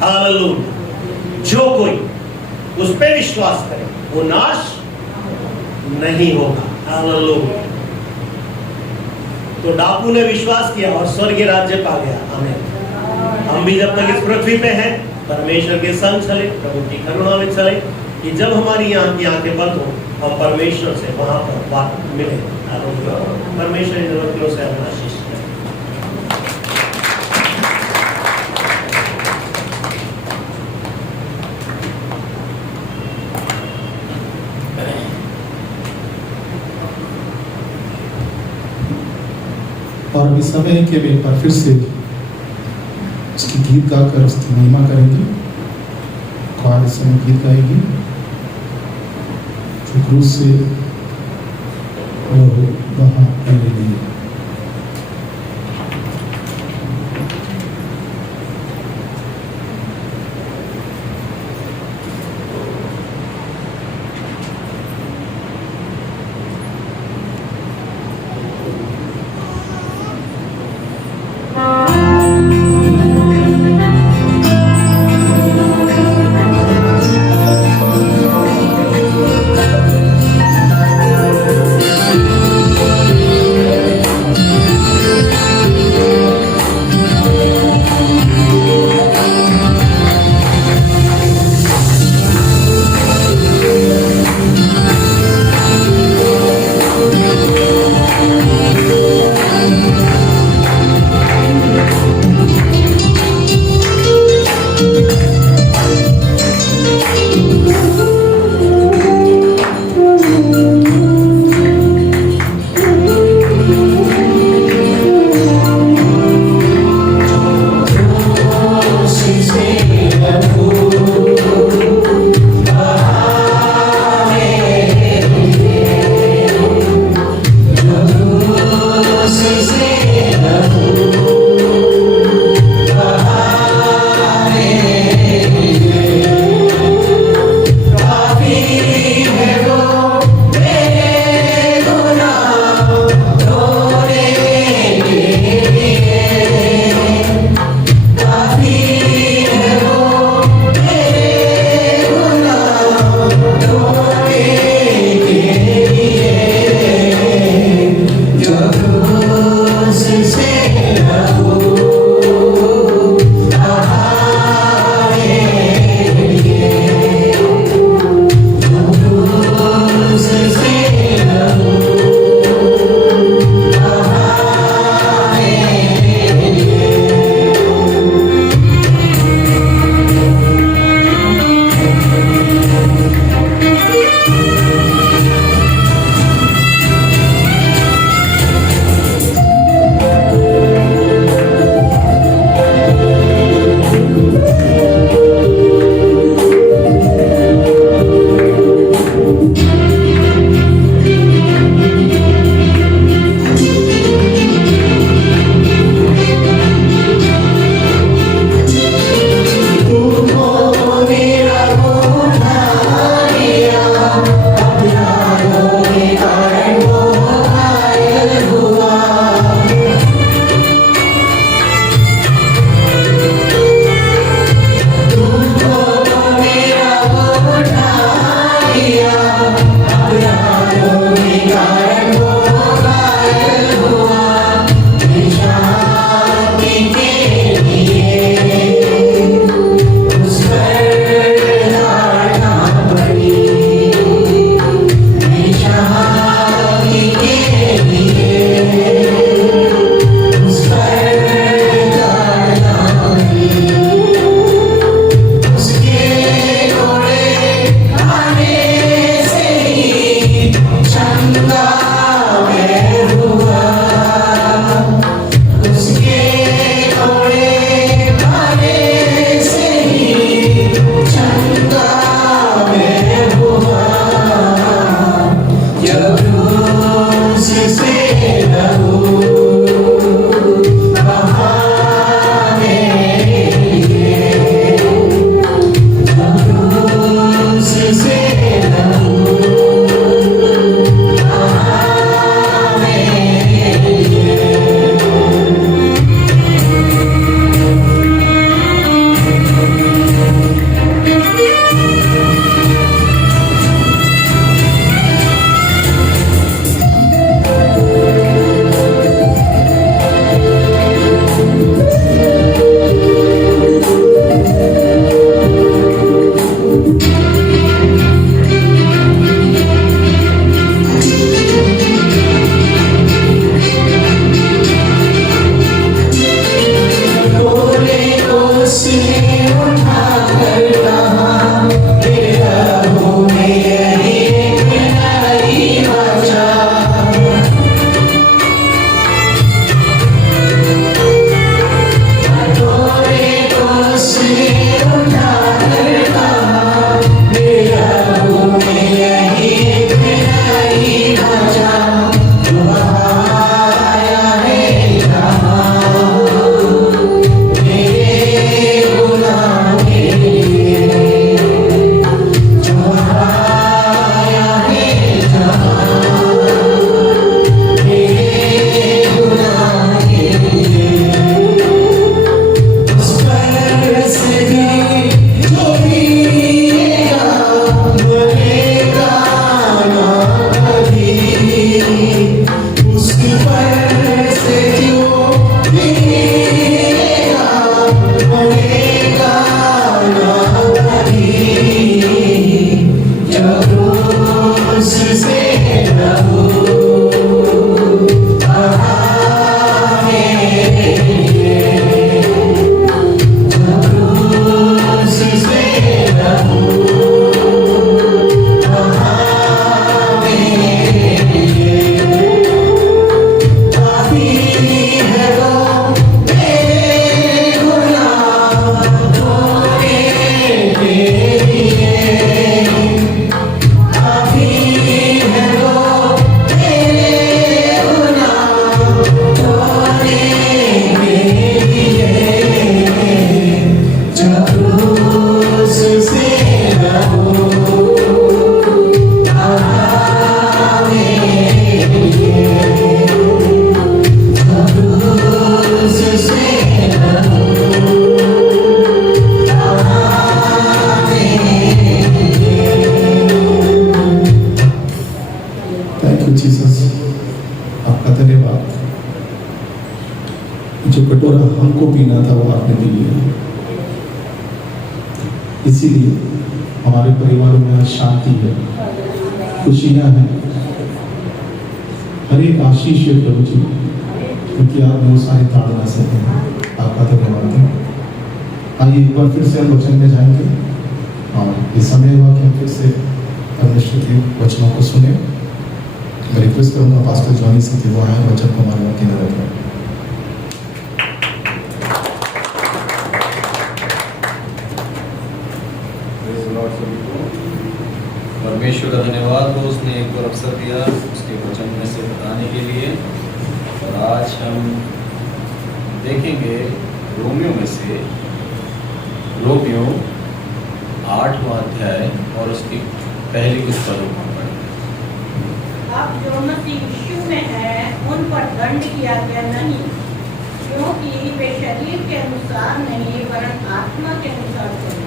हालेलुया। जो कोई उस पर विश्वास करे वो नाश नहीं होगा। हालेलुया। तो डाकू ने विश्वास किया और स्वर्गीय राज्य पा गया। आमीन। हम भी जब तक इस पृथ्वी पे हैं, परमेश्वर के संग चले, प्रभु की करुणा में चले, कि जब हमारी यहाँ की आंखें बंद हो, हम परमेश्वर से वहां पर बात मिले। परमेश्वर इन वाक्यों से हमें आशीष दे। और अभी समय है कि वे एक बार फिर से उसकी गीत गाकर उसकी महिमा करेंगे। ख्वार इस समय गीत गाएगी जो क्रूस से और वहाँ मेरे लिए। जो कटोरा हमको पीना था वो आपने पी लिया। इसीलिए हमारे परिवार में आज शांति है, खुशियां हैं, हर एक आशीष है प्रभु जी, क्योंकि आप वो सारे ताड़ना सकते हैं। आपका धन्यवाद है। आइए एक बार फिर से हम वचन में जाएंगे और इस समय हुआ कि हम फिर से परमेश्वर के वचनों को सुने। मैं रिक्वेस्ट करूंगा पास्टर जॉनी से कि वो आए वचन को हमारे वक्त में रखें। परमेश्वर का धन्यवाद हो, उसने एक और अवसर दिया उसके वचन में से बताने के लिए। और आज हम देखेंगे रोमियो में से रोमियो 8वां अध्याय और उसकी पहली कुछ पदों को पढ़ेंगे। अब जो मसीह यीशु में है उन पर दंड किया गया नहीं, क्योंकि वे शरीर के अनुसार नहीं वरन आत्मा के अनुसार चले।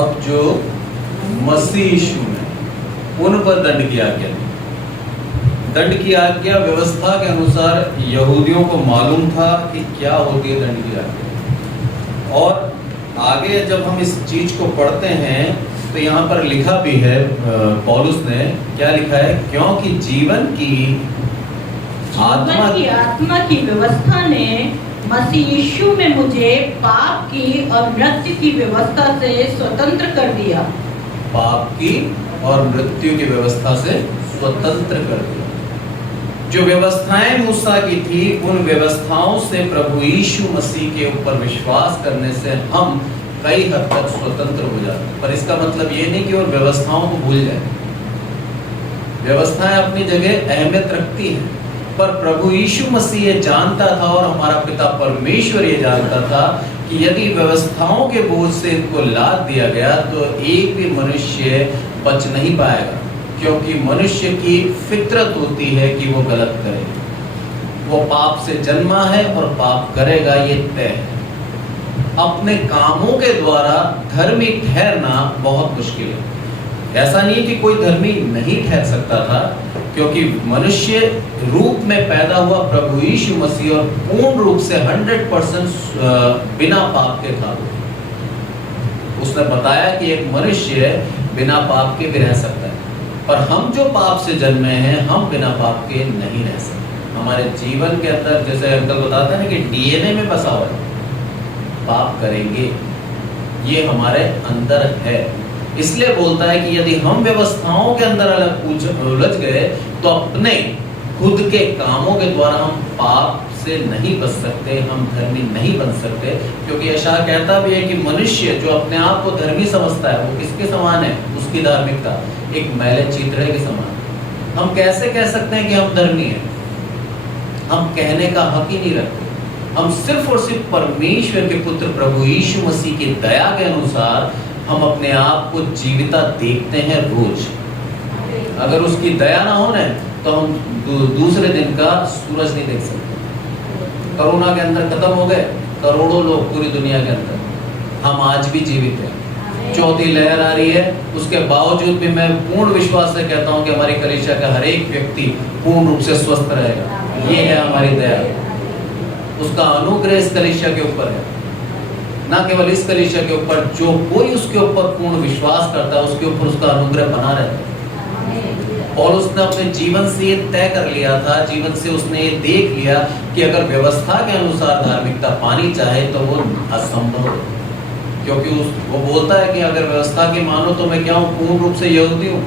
अब जो मसीह यीशु में उन पर दंड की आज्ञा नहीं। दंड की आज्ञा व्यवस्था के अनुसार यहूदियों को मालूम था कि क्या होती है दंड की आज्ञा। और आगे जब हम इस चीज को पढ़ते हैं तो यहाँ पर लिखा भी है, पौलुस ने क्या लिखा है, क्योंकि जीवन की आत्मा की व्यवस्था ने मसीह यीशु में मुझे पाप की और मृत्यु की व्यवस्था से स्वतंत्र कर दिया। पाप की और मृत्यु की व्यवस्था से स्वतंत्र कर दिया। जो व्यवस्थाएं मूसा की थी उन व्यवस्थाओं से प्रभु यीशु मसीह के ऊपर विश्वास करने से हम कई हद तक स्वतंत्र हो जाते हैं। पर इसका मतलब ये नहीं कि उन व्यवस्थाओं को भूल जाए। व्यवस्थाएं अपनी जगह अहमियत रखती हैं, पर प्रभु यीशु मसीह ये जानता था और हमारा पिता परमेश्वर ये जानता था कि यदि व्यवस्थाओं के बोझ से इनको लाद दिया गया तो एक भी मनुष्य बच नहीं पाएगा, क्योंकि मनुष्य की फितरत होती है कि वो गलत करे। वो पाप से जन्मा है और पाप करेगा, ये तय है। अपने कामों के द्वारा धर्मी ठहरना बहुत मुश्किल है। ऐसा नहीं है कि कोई धर्मी नहीं ठहर सकता था, क्योंकि मनुष्य रूप में पैदा हुआ प्रभु यीशु मसीह और पूर्ण रूप से 100% बिना पाप के था। उसने बताया कि एक मनुष्य बिना पाप के भी रह सकता है, पर हम जो पाप से जन्मे हैं हम बिना पाप के नहीं रह सकते। हमारे जीवन के अंदर, जैसे अंकल बताते हैं ना कि डीएनए में बसा हुआ है, पाप करेंगे, ये हमारे अंदर है। इसलिए बोलता है कि यदि हम व्यवस्थाओं के अंदर उलझ गए तो अपने खुद के कामों के द्वारा हम पाप से नहीं बच सकते, हम धर्मी नहीं बन सकते। क्योंकि यशायाह कहता भी है कि मनुष्य जो अपने आप को धर्मी समझता है वो किसके समान है? उसकी धार्मिकता एक मैले चित्रे के समान। हम कैसे कह सकते हैं कि हम धर्मी हैं? हम कहने का हक ही नहीं रखते। हम सिर्फ और सिर्फ परमेश्वर के पुत्र प्रभु यीशु मसीह की दया के अनुसार हम अपने आप को जीविता देखते हैं रोज। अगर उसकी दया ना हो ना तो हम दूसरे दिन का सूरज नहीं देख सकते। कोरोना के अंदर खत्म हो गए करोड़ों लोग पूरी दुनिया के अंदर, हम आज भी जीवित हैं। चौथी लहर आ रही है, उसके बावजूद भी मैं पूर्ण विश्वास से कहता हूं कि हमारी कलीसिया का हर एक व्यक्ति पूर्ण रूप से स्वस्थ रहेगा। ये है हमारी दया, उसका अनुग्रह इस कलीसिया के ऊपर है। ना केवल इस कलीसिया के ऊपर, जो कोई उसके ऊपर पूर्ण विश्वास करता है उसके ऊपर उसका अनुग्रह बना रहता है। और उसने अपने जीवन से ये तय कर लिया था, जीवन से उसने ये देख लिया कि अगर व्यवस्था के अनुसार धार्मिकता पानी चाहे तो वो असंभव है। क्योंकि वो बोलता है कि अगर व्यवस्था की मानो तो मैं क्या हूँ? पूर्ण रूप से यहूदी हूँ।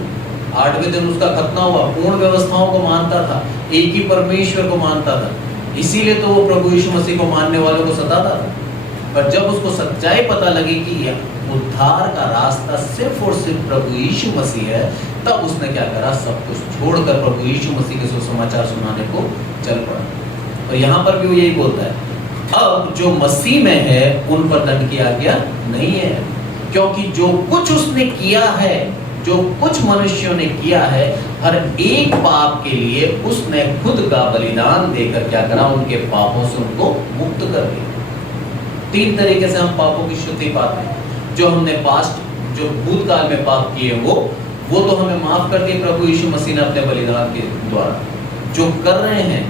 8वें दिन उसका खतना हुआ, पूर्ण व्यवस्थाओं को मानता था, एक ही परमेश्वर को मानता था। इसीलिए तो वो प्रभु यीशु मसीह को मानने वालों को सताता था। पर जब उसको सच्चाई पता लगी कि उद्धार का रास्ता सिर्फ और सिर्फ प्रभु यीशु मसीह है, तब उसने क्या करा? सब कुछ छोड़कर प्रभु यीशु मसीह के सुसमाचार सुनाने को चल पड़ा। और यहाँ पर भी वो यही बोलता है, अब जो मसीह में है उन पर दंड की आज्ञा नहीं है, क्योंकि जो कुछ उसने किया है, जो कुछ मनुष्यों ने किया है, हर एक पाप के लिए उसने खुद का बलिदान देकर क्या करा? उनके पापों से उनको मुक्त कर दिया। 3 तरीके से हम पापों की शुद्धि पाते हैं। जो हमने पास्ट, जो भूतकाल में पाप किए वो तो हमें माफ कर दिए प्रभु यीशु मसीह ने अपने बलिदान के द्वारा। जो कर रहे हैं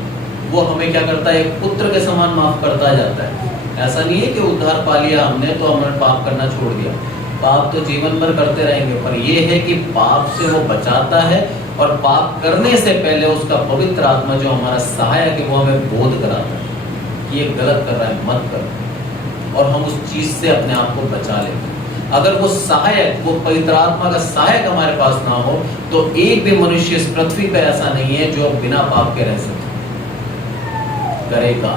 वो हमें क्या करता है? एक पुत्र के समान माफ करता जाता है। ऐसा नहीं है कि उद्धार पा लिया हमने तो हमने पाप करना छोड़ दिया। पाप तो जीवन भर करते रहेंगे, पर यह है कि पाप से वो बचाता है और पाप करने से पहले उसका पवित्र आत्मा जो हमारा सहायक है वो हमें बोध कराता है कि ये गलत कर रहा है, मत कर, और हम उस चीज से अपने आप को बचा लेते हैं। अगर वो सहायक, वो पवित्र आत्मा का सहायक हमारे पास ना हो तो एक भी मनुष्य इस पृथ्वी पर ऐसा नहीं है जो बिना पाप के रह सके। करेगा,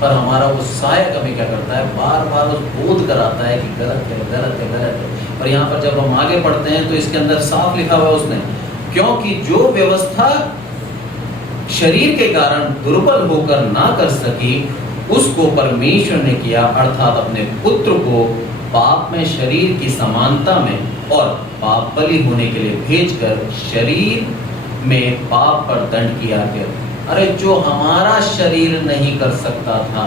पर हमारा वो सहायक हमें क्या करता है? बार बार उस बोध कराता है कि गलत है, गलत है, गलत है। और यहाँ पर जब हम आगे पढ़ते हैं तो इसके अंदर साफ लिखा हुआ है उसने, क्योंकि जो व्यवस्था शरीर के कारण दुर्बल होकर ना कर सकी उसको परमेश्वर ने किया, अर्थात अपने पुत्र को पाप में शरीर की समानता में और पाप बलि होने के लिए भेजकर शरीर में पाप पर दंड किया गया। अरे जो हमारा शरीर नहीं कर सकता था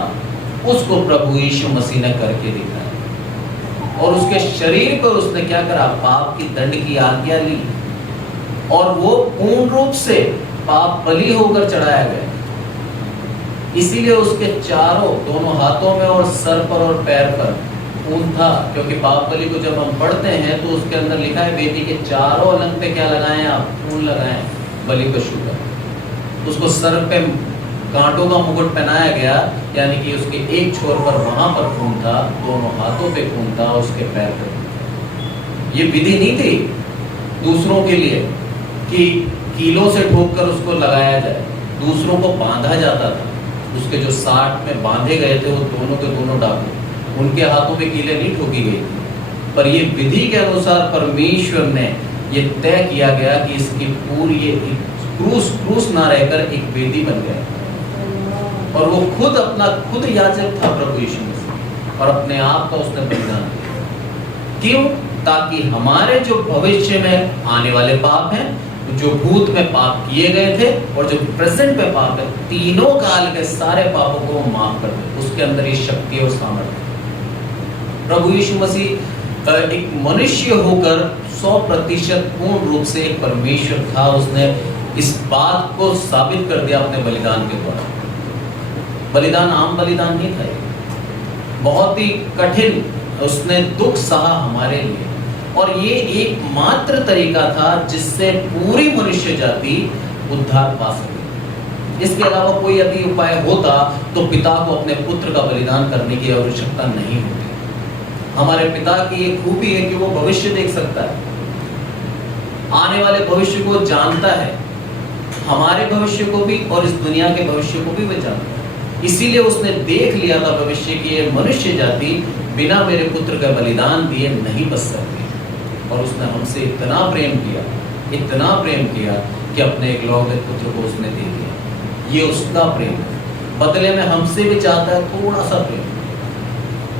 उसको प्रभु यीशु मसीह ने करके दिखाया, और उसके शरीर पर उसने क्या करा? पाप की दंड की आज्ञा ली, और वो पूर्ण रूप से पाप बलि होकर चढ़ाया गया। इसीलिए उसके चारों, दोनों हाथों में और सर पर और पैर पर खून था, क्योंकि पाप बलि को जब हम पढ़ते हैं तो उसके अंदर लिखा है वेदी के चारों अलंग पे क्या लगाएं आप? खून लगाएं बलि पशु का। उसको सर पे कांटों का मुकुट पहनाया गया, यानी कि उसके एक छोर पर वहां पर खून था, दोनों हाथों पे खून था, उसके पैर पे। ये विधि नहीं थी दूसरों के लिए कि कीलों से ठोककर उसको लगाया जाए, दूसरों को बांधा जाता था। उसके जो 60 में बांधे गए थे वो दोनों के दोनों डाकू, उनके हाथों में कीलें नहीं ठोकी गई थी, पर ये विधि के अनुसार परमेश्वर ने ये तय किया गया कि इसकी पूरी क्रूस ना रहकर एक वेदी बन गया, और वो खुद याजक था प्रभु यीशु मसीह, और अपने आप का उसने बलिदान दिया। क्यों? ताकि हमारे जो भविष्य में आने वाले पाप हैं, जो भूत में पाप किए गए थे और जो प्रेजेंट में पाप है, तीनों काल के सारे पापों को माफ कर दे। उसके अंदर ये शक्ति और सामर्थ्य। प्रभु यीशु मसीह एक मनुष्य होकर 100% पूर्ण रूप से एक परमेश्वर था। उसने इस बात को साबित कर दिया अपने बलिदान के द्वारा। बलिदान आम बलिदान नहीं था, बहुत ही कठिन उसने दुख सहा हमारे लिए, और ये एकमात्र तरीका था जिससे पूरी मनुष्य जाति उद्धार पा सके। इसके अलावा कोई यदि उपाय होता तो पिता को अपने पुत्र का बलिदान करने की आवश्यकता नहीं होती। हमारे पिता की एक खूबी है कि वो भविष्य देख सकता है, आने वाले भविष्य को जानता है, हमारे भविष्य को भी और इस दुनिया के भविष्य को भी वो जानता है। इसीलिए उसने देख लिया था भविष्य की ये मनुष्य जाति बिना मेरे पुत्र का बलिदान दिए नहीं बच सकती, और उसने हमसे इतना प्रेम किया कि अपने इकलौते पुत्र को उसने दे दिया। ये उसका प्रेम है। बदले में हमसे भी चाहता है थोड़ा सा प्रेम।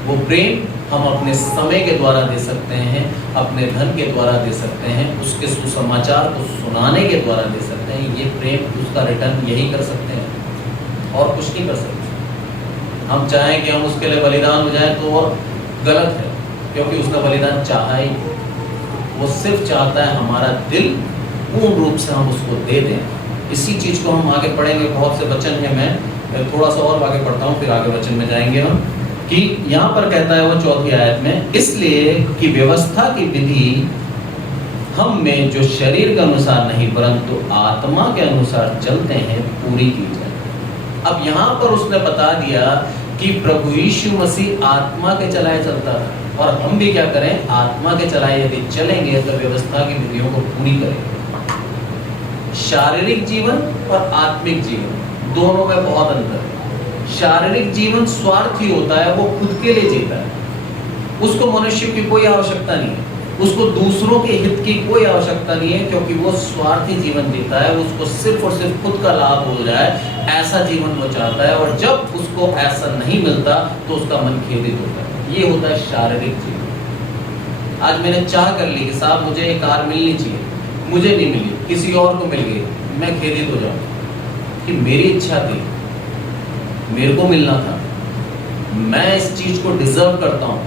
वो प्रेम हम अपने समय के द्वारा दे सकते हैं, अपने धन के द्वारा दे सकते हैं, उसके सुसमाचार को सुनाने के द्वारा दे सकते हैं। ये प्रेम उसका रिटर्न यही कर सकते हैं और कुछ नहीं कर सकते। हम चाहें कि हम उसके लिए बलिदान हो जाए तो और गलत है, क्योंकि उसने बलिदान चाहा ही। वो सिर्फ चाहता है हमारा दिल पूर्ण रूप से हम उसको दे दें। इसी चीज़ को हम आगे पढ़ेंगे, बहुत से वचन हैं, मैं थोड़ा सा और आगे पढ़ता हूँ, फिर आगे वचन में जाएंगे हम। कि यहाँ पर कहता है वो 4वीं आयत में, इसलिए कि व्यवस्था की विधि हम में जो शरीर के अनुसार नहीं परंतु आत्मा के अनुसार चलते हैं पूरी की जाए। अब यहाँ पर उसने बता दिया कि प्रभु यीशु मसीह आत्मा के चलाए चलता था, और हम भी क्या करें, आत्मा के चलाए यदि चलेंगे तो व्यवस्था की विधियों को पूरी करेंगे। शारीरिक जीवन और आत्मिक जीवन दोनों में बहुत अंतर है। शारीरिक जीवन स्वार्थी होता है, वो खुद के लिए जीता है, उसको मनुष्य की कोई आवश्यकता नहीं है, उसको दूसरों के हित की कोई आवश्यकता नहीं है, क्योंकि वो स्वार्थी जीवन जीता है। उसको सिर्फ और सिर्फ खुद का लाभ हो जाए ऐसा जीवन वो चाहता है, और जब उसको ऐसा नहीं मिलता तो उसका मन खेदित होता है। ये होता है शारीरिक जीवन। आज मैंने चाह कर ली कि साहब मुझे एक कार मिलनी चाहिए, मुझे नहीं मिली, किसी और को मिल गई, मैं खेदित हो जाऊँ कि मेरी इच्छा थी, मेरे को मिलना था, मैं इस चीज को डिजर्व करता हूँ,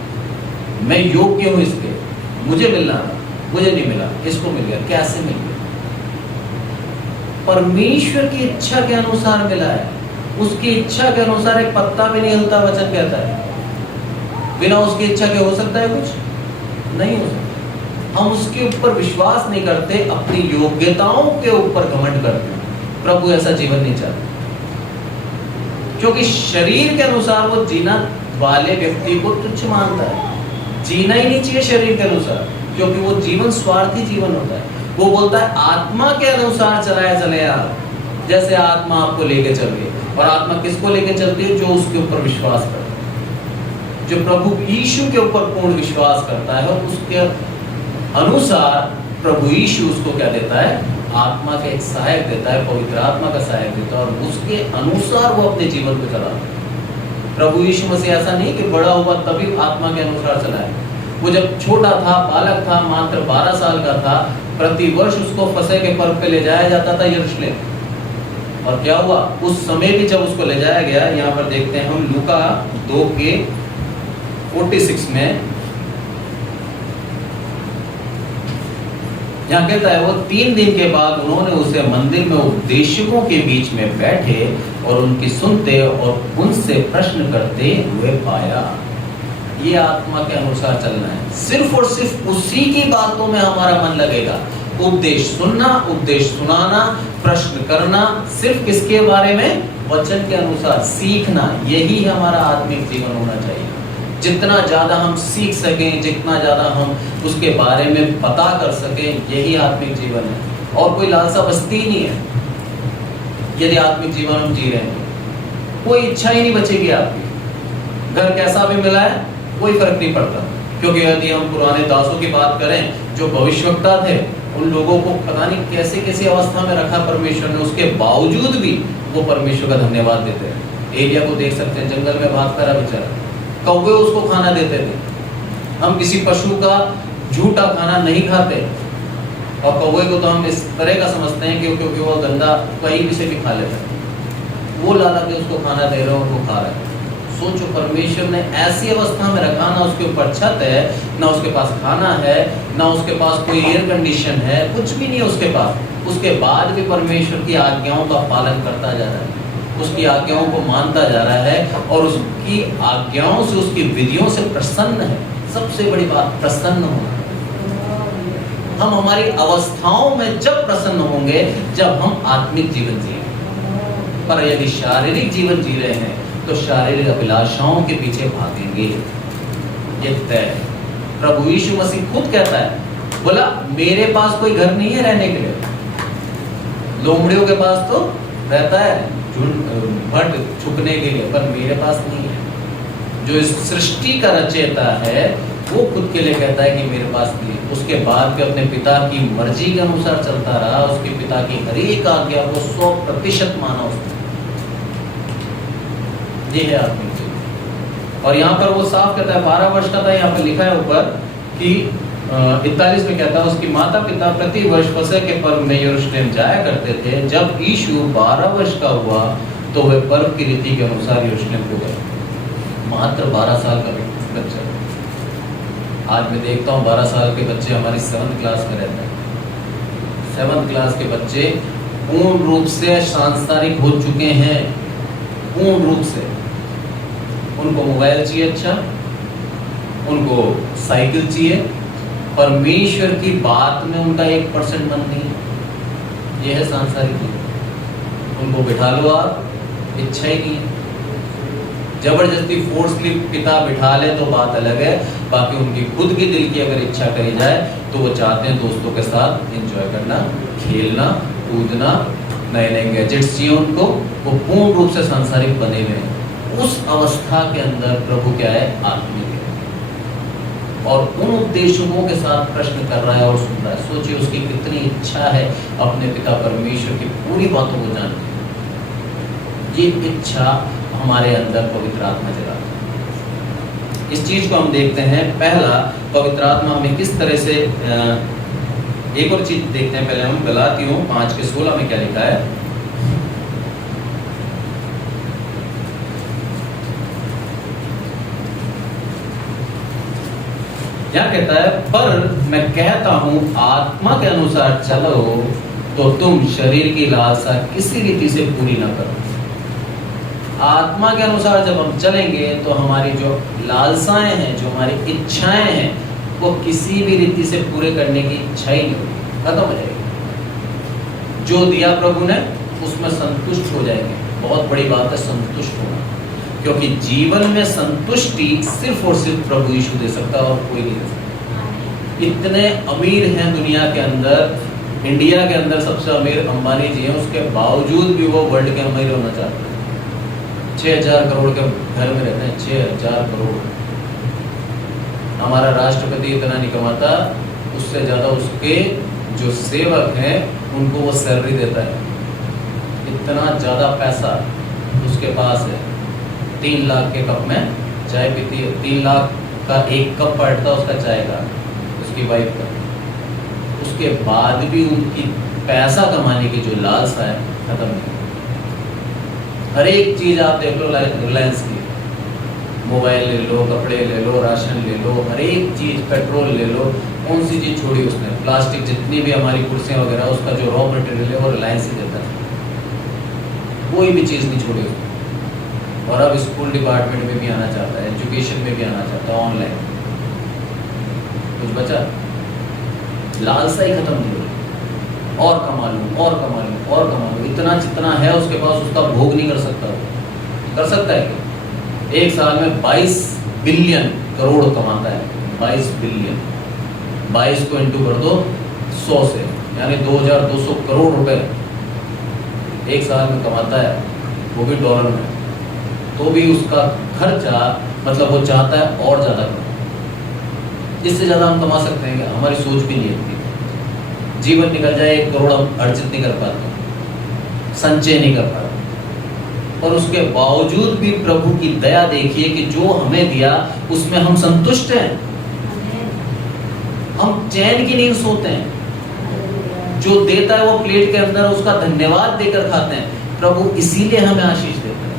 मैं योग्य हूँ इसके, मुझे मिलना था, मुझे नहीं मिला, इसको मिल गया। कैसे मिल गया? परमेश्वर की इच्छा के अनुसार मिला है। उसकी इच्छा के अनुसार एक पत्ता भी नहीं हिलता, वचन कहता है। बिना उसकी इच्छा के हो सकता है कुछ? नहीं हो सकता। हम उसके ऊपर विश्वास नहीं करते, अपनी योग्यताओं के ऊपर घमंड करते हैं। प्रभु ऐसा जीवन नहीं चाहते, क्योंकि शरीर के अनुसार वो जीना वाले व्यक्ति को तुच्छ मानता है। जीना ही नहीं चाहिए शरीर के अनुसार, क्योंकि वो जीवन स्वार्थी जीवन होता है। वो बोलता है आत्मा के अनुसार चलाया चले आप, जैसे आत्मा आपको लेके चल रही है। और आत्मा किसको लेके चलती है? जो उसके ऊपर विश्वास करता है, जो प्रभु यीशु के ऊपर पूर्ण विश्वास करता है, और उसके अनुसार प्रभु यीशु उसको क्या देता है? आत्मा का एक सहायक देता है, पवित्र आत्मा का सहायक देता है, और उसके अनुसार वो अपने जीवन को चलाता है। प्रभु यीशु मसीह ऐसा नहीं कि बड़ा हुआ तभी आत्मा के अनुसार चलाए। वो जब छोटा था, बालक था, मात्र 12 साल का था, प्रतिवर्ष उसको फसह के पर्व पे ले जाया जाता था यरूशलेम। और क्या हुआ? उस समय भी जब उसको ले जाया गया, यहाँ पर देखते हैं हम लूका 2:46 में, यहाँ कहता है वो 3 दिन के बाद उन्होंने उसे मंदिर में उपदेशकों के बीच में बैठे और उनकी सुनते और उनसे प्रश्न करते हुए पाया। ये आत्मा के अनुसार चलना है। सिर्फ और सिर्फ उसी की बातों में हमारा मन लगेगा। उपदेश सुनना, उपदेश सुनाना, प्रश्न करना, सिर्फ किसके बारे में? वचन के अनुसार सीखना। यही हमारा आत्मिक जीवन होना चाहिए। जितना ज्यादा हम सीख सकें, जितना ज्यादा हम उसके बारे में पता कर सकें, यही आत्मिक जीवन है। और कोई लालसा बचती ही नहीं है यदि आत्मिक जीवन हम जी रहे हैं। कोई इच्छा ही नहीं बचेगी आपकी। घर कैसा भी मिला है कोई फर्क नहीं पड़ता, क्योंकि यदि हम पुराने दासों की बात करें जो भविष्यवक्ता थे, उन लोगों को पता नहीं कैसे कैसी अवस्था में रखा परमेश्वर ने, उसके बावजूद भी वो परमेश्वर का धन्यवाद देते हैं। एलिया को देख सकते हैं, जंगल में भागता रहा बेचारा, कौवे उसको खाना देते थे। हम किसी पशु का झूठा खाना नहीं खाते, और कौवे को तो हम इस तरह का समझते हैं क्योंकि वो गंदा कहीं भी से भी खा लेता है। वो लाला के उसको खाना दे रहे हो और वो खा रहा है। सोचो, परमेश्वर ने ऐसी अवस्था में रखा, ना उसके ऊपर छत है, ना उसके पास खाना है, ना उसके पास कोई एयर कंडीशन है, कुछ भी नहीं है उसके पास। उसके बाद भी परमेश्वर की आज्ञाओं का पालन करता जा रहा है, उसकी आज्ञाओं को मानता जा रहा है और उसकी आज्ञाओं से, उसकी विधियों से प्रसन्न है। सबसे बड़ी बात प्रसन्न होना। हम हमारी अवस्थाओं में जब प्रसन्न होंगे जब हम आत्मिक जीवन जिएंगे। पर यदि शारीरिक जीवन जी रहे हैं तो शारीरिक अभिलाषाओं के पीछे भागेंगे, ये तय है। प्रभु यीशु मसीह खुद कहता है, बोला मेरे पास कोई घर नहीं है रहने के लिए, लोमड़ियों के पास तो रहता है भट छुपने के लिए, पर मेरे पास नहीं है। जो इस सृष्टि का रचयिता है वो खुद के लिए कहता है कि मेरे पास नहीं है। उसके बाद भी अपने पिता की मर्जी के अनुसार चलता रहा, उसके पिता की हर एक आज्ञा को 100% माना उसने। ये है आत्मिक जीवन। और यहाँ पर वो साफ कहता है, 12 वर्ष का था, यहाँ पर लिखा है ऊपर कि 41 में कहता है, उसकी माता पिता प्रति वर्ष फसह के पर्व में यरूशलेम जाया करते थे। जब यीशु 12 वर्ष का हुआ तो वे पर्व की रीति के अनुसार यरूशलेम को गए। मात्र 12 साल का बच्चा। आज मैं देखता हूँ 12 साल के बच्चे हमारी 7th क्लास में रहते हैं। 7th क्लास के बच्चे पूर्ण रूप से सांसारिक हो चुके हैं, पूर्ण रूप से। उनको मोबाइल चाहिए, अच्छा उनको साइकिल चाहिए, परमेश्वर की बात में उनका 1% मन नहीं है। यह है सांसारिक जीवन। उनको बिठा लो आप, इच्छा ही नहीं है। जबरदस्ती फोर्सली पिता बिठा ले तो बात अलग है, बाकी उनकी खुद की दिल की अगर इच्छा करी जाए तो वो चाहते हैं दोस्तों के साथ एंजॉय करना, खेलना, कूदना, नए नए गैजेट्स चाहिए उनको। वो पूर्ण रूप से सांसारिक बने हुए हैं। उस अवस्था के अंदर प्रभु क्या है? आत्मिक है। और उन उद्देश्यों के साथ प्रश्न कर रहा है और सुन रहा है। सोचिए उसकी कितनी इच्छा है अपने पिता परमेश्वर की पूरी बातों को जानने। ये इच्छा हमारे अंदर पवित्र आत्मा जलाता है। इस चीज को हम देखते हैं। पहला, पवित्र आत्मा हमें किस तरह से, एक और चीज देखते हैं पहले हम। गलातियों 5:16 में क्या लिखा है? क्या कहता है? पर मैं कहता हूं आत्मा के अनुसार चलो तो तुम शरीर की लालसा किसी रीति से पूरी ना करो। आत्मा के अनुसार जब हम चलेंगे तो हमारी जो लालसाएं हैं, जो हमारी इच्छाएं हैं, वो किसी भी रीति से पूरे करने की इच्छा ही नहीं होगी, खत्म हो जाएगी। जो दिया प्रभु ने उसमें संतुष्ट हो जाएंगे। बहुत बड़ी बात है संतुष्ट होना, क्योंकि जीवन में संतुष्टि सिर्फ और सिर्फ प्रभु यीशु दे सकता है और कोई नहीं दे सकता। इतने अमीर हैं दुनिया के अंदर, इंडिया के अंदर सबसे अमीर अंबानी जी हैं, उसके बावजूद भी वो वर्ल्ड के अमीर होना चाहते हैं। 6000 करोड़ के घर में रहते हैं, 6000 करोड़। हमारा राष्ट्रपति इतना नहीं कमाता, उससे ज़्यादा उसके जो सेवक हैं उनको वो सैलरी देता है। इतना ज़्यादा पैसा उसके पास है। 3 लाख के कप में चाय पीती है। 3 लाख का एक कप पड़ता है उसका चाय का, उसकी वाइफ का। उसके बाद भी उनकी पैसा कमाने की जो लालसा है खत्म नहीं। हर एक चीज़ आप देख लो, रिलायंस की, मोबाइल ले लो, कपड़े ले लो, राशन ले लो, हर एक चीज़, पेट्रोल ले लो। कौन सी चीज़ छोड़ी उसने? प्लास्टिक, जितनी भी हमारी कुर्सियाँ वगैरह, उसका जो रॉ मटेरियल है वो रिलायंस ही देता है। कोई भी चीज़ नहीं छोड़ी उसने। और अब स्कूल डिपार्टमेंट में भी आना चाहता है, एजुकेशन में भी आना चाहता है, ऑनलाइन। कुछ बचा? लालसा ही खत्म नहीं हुई। और कमा लूँ, और कमा लूँ, और कमा लूँ। इतना जितना है उसके पास उसका भोग नहीं कर सकता। कर सकता है क्या? एक साल में 22 बिलियन करोड़ कमाता है। 22 बिलियन, 22 को इंटू कर दो 100 से, यानी 2200 करोड़ रुपए एक साल में कमाता है, वो भी डॉलर में। तो भी उसका खर्चा, मतलब वो चाहता है और ज़्यादा कमाए। इससे ज़्यादा हम कमा सकते हैं क्या? हमारी सोच भी नहीं होती। जीवन निकल जाए 1 करोड़ हम अर्जित नहीं कर पाते, संचय नहीं कर पाते। और उसके बावजूद भी प्रभु की दया देखिए कि जो हमें दिया उसमें हम संतुष्ट हैं। हम चैन की नींद सोते हैं। जो देता है वो प्लेट के अंदर उसका धन्यवाद देकर खाते हैं। प्रभु इसीलिए हमें आशीष देता है।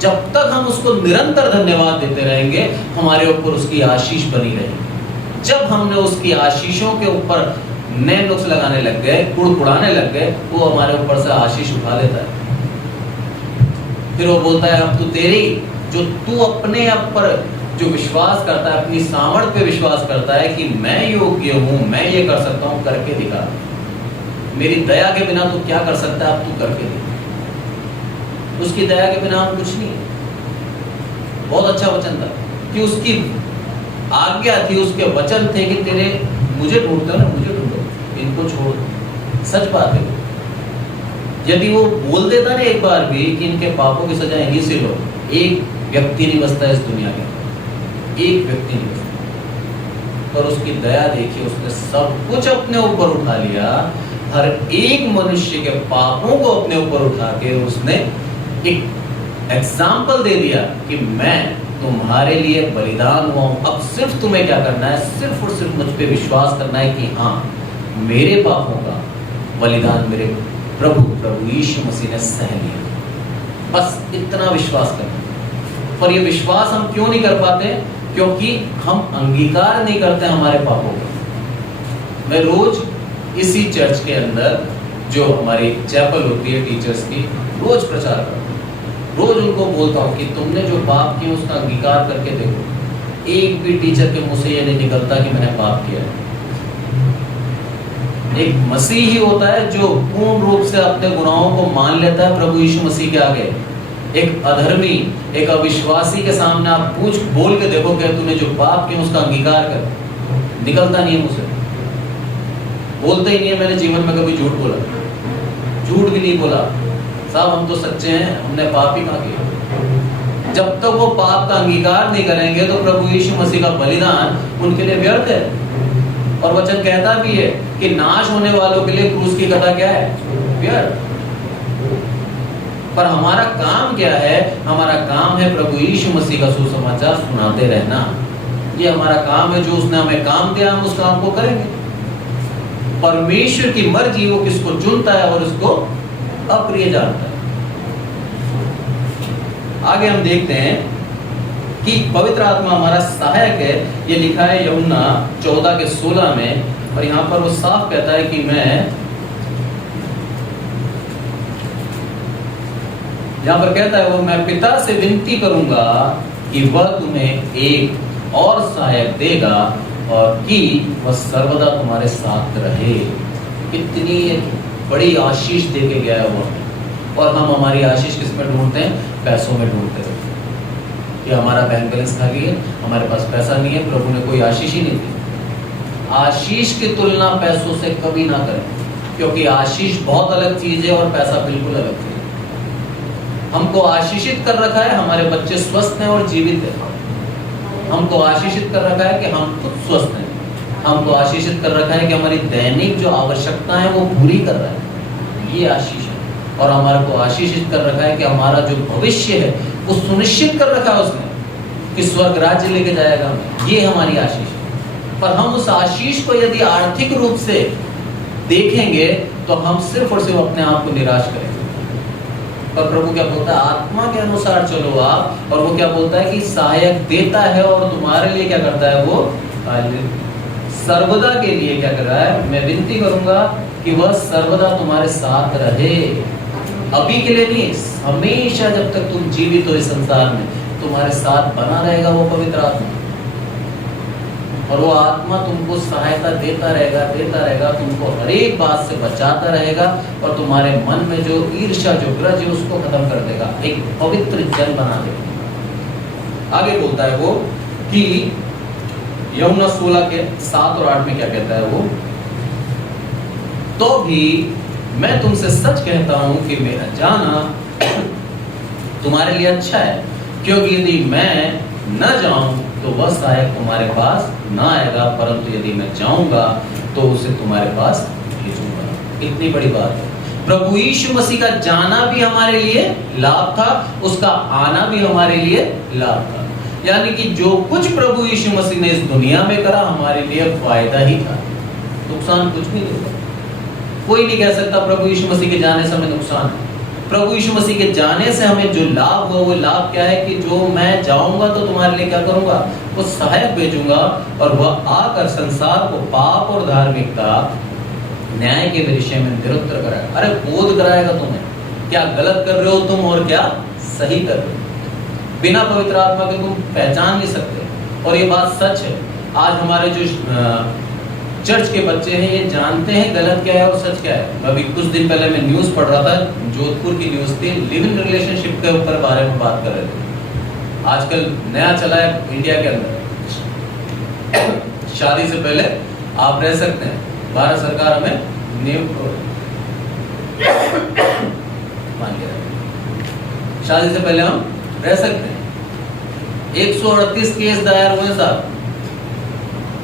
जब तक हम उसको निरंतर धन्यवाद देते रहेंगे, हमारे ऊपर उसकी आशीष बनी रहेगी। जब हमने उसकी आशीषों के ऊपर नए नुक्स लगाने लग गए, कुड़कुड़ाने लग गए, वो हमारे ऊपर से आशीष उठा लेता है। फिर वो बोलता है अब तू तेरी, जो तू अपने आप पर जो विश्वास करता है, अपनी सामर्थ्य पे विश्वास करता है कि मैं योग्य हूं, मैं ये कर सकता हूं, करके दिखा। मेरी दया के बिना तू क्या कर सकता है, अब तू करके दिखा। उसकी दया के बिना हम कुछ नहीं है। बहुत अच्छा वचन था कि उसकी आज्ञा थी, उसके वचन थे कि तेरे मुझे ढूंढते हो ना, मुझे ढूंढो, इनको छोड़ दो। सच बात है। यदि वो बोल देता ना एक बार भी कि इनके पापों की सजा इन्हीं से लो, एक व्यक्ति नहीं बचता इस दुनिया के, एक व्यक्ति नहीं बचता। पर उसकी दया देखिए, उसने सब कुछ अपने ऊपर उठा लिया। हर एक मनुष्य के पापों को अपने ऊपर उठा के उसने एक एग्जाम्पल दे दिया कि मैं तुम्हारे लिए बलिदान हुआ हूं। अब सिर्फ तुम्हें क्या करना है, सिर्फ और सिर्फ मुझ पे विश्वास करना है कि हाँ, मेरे पापों का बलिदान मेरे प्रभु यीशु मसीह ने सह लिया। बस इतना विश्वास करना। पर ये विश्वास हम क्यों नहीं कर पाते? क्योंकि हम अंगीकार नहीं करते हमारे पापों को। मैं रोज इसी चर्च के अंदर जो हमारी चैपल होती है टीचर्स की, रोज प्रचार करता हूँ। रोज उनको बोलता हूँ कि तुमने जो पाप किया उसका अंगीकार करके देखो। एक भी टीचर के मुंह से ये नहीं निकलता कि मैंने पाप किया है। एक मसीह ही होता है जो पूर्ण रूप से अपने गुनाहों को मान लेता है प्रभु यीशु मसीह के आगे। एक अधर्मी, एक अविश्वासी के सामने आप पूछ बोल के देखो कि तूने जो पाप किया उसका अंगीकार कर, निकलता नहीं है मुझसे। बोलते ही नहीं है मैंने जीवन में कभी झूठ बोला, झूठ भी नहीं बोला। साहब हम तो सच्चे हैं, हमने पाप ही कहाँ किया। जब तक वो पाप का अंगीकार नहीं करेंगे तो प्रभु यीशु मसीह का बलिदान उनके लिए व्यर्थ है। और वचन कहता भी है कि नाश होने वालों के लिए क्रूस की कथा क्या है, व्यर्थ। पर हमारा काम क्या है? हमारा काम है प्रभु यीशु मसीह का सुसमाचार सुनाते रहना। ये हमारा काम है। जो उसने हमें काम दिया हम उस काम को करेंगे। परमेश्वर की मर्जी वो किसको चुनता है और उसको अप्रिय जानता है। आगे हम देखते हैं कि पवित्र आत्मा हमारा सहायक है। ये लिखा है यूहन्ना 14:16 में, और यहाँ पर वो साफ कहता है कि यहाँ पर कहता है वो, मैं पिता से विनती करूंगा कि वह तुम्हें एक और सहायक देगा और कि वह सर्वदा तुम्हारे साथ रहे। कितनी बड़ी आशीष दे के गया है वो। और हम हमारी आशीष किस में ढूंढते हैं? पैसों में ढूंढते हैं कि हमारा बैंक बैलेंस खाली है, हमारे पास पैसा नहीं है, प्रभु ने कोई आशीष ही नहीं दी। आशीष की तुलना पैसों से कभी ना करें, क्योंकि आशीष बहुत अलग चीज है और पैसा बिल्कुल अलग चीज है। हमको आशीषित कर रखा है, हमारे बच्चे स्वस्थ हैं और जीवित हैं। हमको आशीषित कर रखा है कि हम खुद स्वस्थ हैं। हमको आशीषित कर रखा है कि हमारी दैनिक जो आवश्यकता है वो पूरी कर रहा है। ये आशीष है। और हमारे को आशीषित कर रखा है कि हमारा जो भविष्य है वो सुनिश्चित कर रखा है उसने कि स्वर्ग राज्य लेके जाएगा। ये हमारी आशीष है। पर हम उस आशीष को यदि आर्थिक रूप से देखेंगे तो हम सिर्फ और सिर्फ अपने आप को निराश करेंगे। पर प्रभु क्या बोलता है? आत्मा के अनुसार चलो आप। और वो क्या बोलता है कि सहायक देता है और तुम्हारे लिए क्या करता है? वो सर्वदा के लिए क्या कर रहा है? मैं विनती करूंगा कि वह सर्वदा तुम्हारे साथ रहे। अभी के लिए नहीं, हमेशा जब तक तुम जीवित हो इस संसार में तुम्हारे साथ बना रहेगा वो पवित्र आत्मा। और वो आत्मा तुमको सहायता देता रहेगा, तुमको हर एक बात से बचाता रहेगा और तुम्हारे मन में जो ईर्ष्या, जो ग्रज है उसको खत्म कर देगा, एक पवित्र जन बना देगा। आगे बोलता है वो कि यूहन्ना 16:7 और 8 में क्या कहता है वो? तो भी मैं तुमसे सच कहता हूं कि मेरा जाना तुम्हारे लिए अच्छा है, क्योंकि यदि मैं न जाऊं तो वह सहायक तुम्हारे पास ना आएगा, परंतु यदि मैं जाऊंगा तो उसे तुम्हारे पास भेजूंगा। इतनी बड़ी बात है। प्रभु यीशु मसीह का जाना भी हमारे लिए लाभ था, उसका आना भी हमारे लिए लाभ था। यानी कि जो कुछ प्रभु यीशु मसीह ने इस दुनिया में करा हमारे लिए फायदा ही था, नुकसान कुछ भी नहीं हुआ। कोई नहीं कह सकता प्रभु यीशु मसीह के जाने से हमें नुकसान है। प्रभु यीशु मसीह के जाने से हमें जो लाभ हुआ, वो लाभ क्या है कि जो मैं जाऊंगा तो तुम्हारे लिए क्या करूंगा, वो सहायक भेजूंगा और वह आकर संसार को पाप और धार्मिकता, न्याय के विषय में निरुत्तर कराएगा। अरे बोध कराएगा तुम्हें, क्या गलत कर रहे हो तुम और क्या सही कर रहे हो। बिना पवित्र आत्मा के तुम पहचान नहीं सकते। और ये बात सच है। आज हमारे जो चर्च के बच्चे हैं, ये जानते हैं गलत क्या है और सच क्या है। अभी कुछ दिन पहले मैं न्यूज़ पढ़ रहा था, जोधपुर की न्यूज़ थी, लिव इन रिलेशनशिप के ऊपर बारे में बात कर रहे थे। आजकल नया चला है इंडिया के अंदर, शादी से पहले आप रह सकते हैं, भारत सरकार हमें नियम मान के रहे, शादी से पहले हम रह सकते हैं। 138 केस दायर हुए साहब,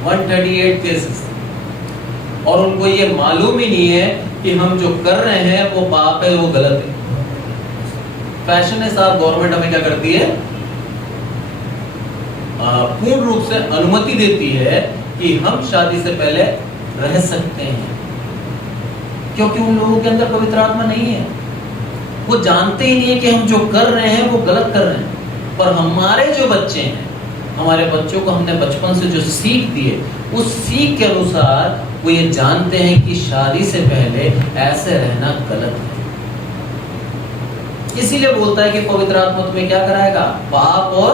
138 केसेस, और उनको ये मालूम ही नहीं है कि हम जो कर रहे हैं वो पाप है, वो गलत है। फैशन है साहब, गवर्नमेंट हमें क्या करती है, पूर्ण रूप से अनुमति देती है कि हम शादी से पहले रह सकते हैं, क्योंकि उन लोगों के अंदर पवित्र आत्मा नहीं है। वो जानते ही नहीं है कि हम जो कर रहे हैं वो गलत कर रहे हैं। पर हमारे जो बच्चे हैं, हमारे बच्चों को हमने बचपन से जो सीख दी है, उस सीख के अनुसार वो ये जानते हैं कि शादी से पहले ऐसे रहना गलत है। इसीलिए बोलता है कि पवित्र आत्मा तुम्हें क्या कराएगा, पाप और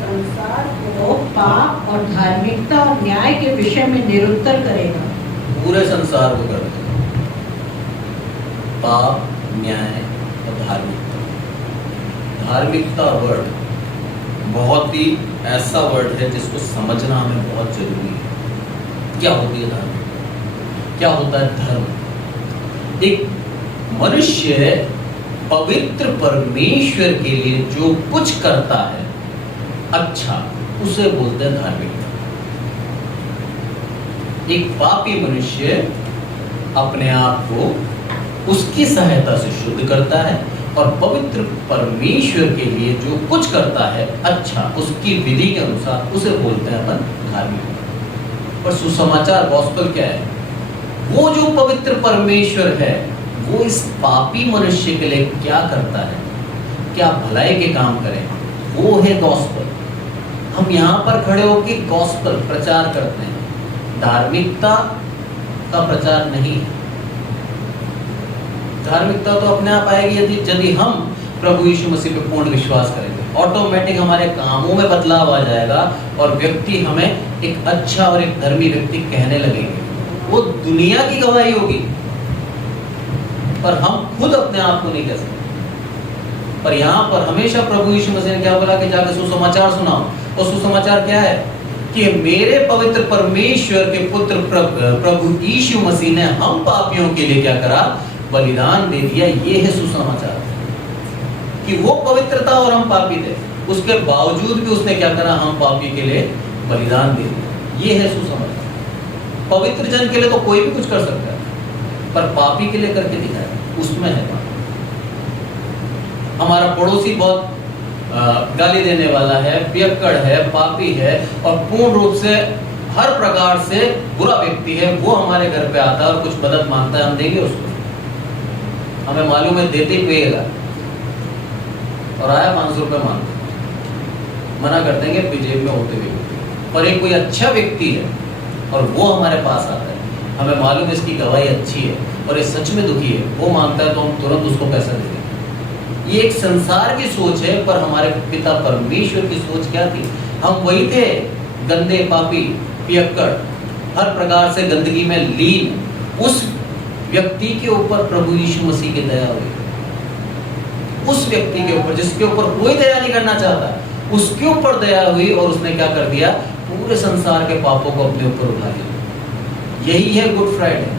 संसार को पाप और धार्मिकता और न्याय के विषय में निरुत्तर करेगा। पूरे संसार को कर देगा, पाप, न्याय और धार्मिकता। धार्मिकता वर्ड बहुत ही ऐसा वर्ड है जिसको समझना हमें बहुत जरूरी है। क्या होती है धार्मिकता, क्या होता है धर्म। एक मनुष्य पवित्र परमेश्वर के लिए जो कुछ करता है अच्छा, उसे बोलते हैं धार्मिकता। एक पापी मनुष्य अपने आप को उसकी सहायता से शुद्ध करता है और पवित्र परमेश्वर के लिए जो कुछ करता है अच्छा, उसकी विधि के अनुसार उसे बोलते हैं अपन धार्मिक। पर सुसमाचार गॉस्पेल क्या है, वो जो पवित्र परमेश्वर है वो इस पापी मनुष्य के लिए क्या करता है, क्या भलाई के काम करें, वो है गॉस्पेल। हम यहाँ पर खड़े होकर गॉस्पेल प्रचार करते हैं, धार्मिकता का प्रचार नहीं है। धार्मिकता तो अपने आप आएगी यदि हम प्रभु यीशु मसीह पे पूर्ण विश्वास करेंगे। ऑटोमेटिक हमारे कामों में बदलाव आ जाएगा और व्यक्ति हमें एक अच्छा और एक धर्मी व्यक्ति कहने लगेंगे। वो दुनिया की गवाही होगी, पर हम खुद अपने आप को नहीं कह सकते। पर यहाँ पर हमेशा प्रभु यीशु मसीह ने क्या बोला कि जाकर सुसमाचार सुनाओ। और सुसमाचार क्या है कि मेरे पवित्र परमेश्वर के पुत्र प्रभु यीशु मसीह ने हम पापियों के लिए क्या करा, बलिदान दे दिया। ये है सुसमाचार कि वो पवित्र था और हम पापी थे, उसके बावजूद भी उसने क्या करा, हम पापी के लिए बलिदान दे दिया। ये है सुसमाचार। पवित्र जन के लिए तो कोई भी कुछ कर सकता है, पर पापी के लिए करके दिखाया, उसमें है बात। हमारा पड़ोसी बहुत गाली देने वाला है, पियक्कड़ है, पापी है और पूर्ण रूप से हर प्रकार से बुरा व्यक्ति है, वो हमारे घर पे आता है और कुछ मदद मांगता है, हम देंगे उसको। हमें मालूम है देते ही पेगा, और आया 500 रुपये मांगते, मना कर देंगे जेब में होते हुए। पर एक कोई अच्छा व्यक्ति है और वो हमारे पास आता है, हमें मालूम है इसकी गवाही अच्छी है और ये सच में दुखी है, वो मांगता है तो हम तुरंत उसको पैसा देंगे। ये एक संसार की सोच है, पर हमारे पिता परमेश्वर की सोच क्या थी? हम वही थे, गंदे, पापी, पियक्कड़, हर प्रकार से गंदगी में लीन। उस व्यक्ति के ऊपर प्रभु यीशु मसीह की दया हुई, उस व्यक्ति के ऊपर जिसके ऊपर कोई दया नहीं करना चाहता, उसके ऊपर दया हुई और उसने क्या कर दिया, पूरे संसार के पापों को अपने ऊपर उठा लिया। यही है गुड फ्राइडे,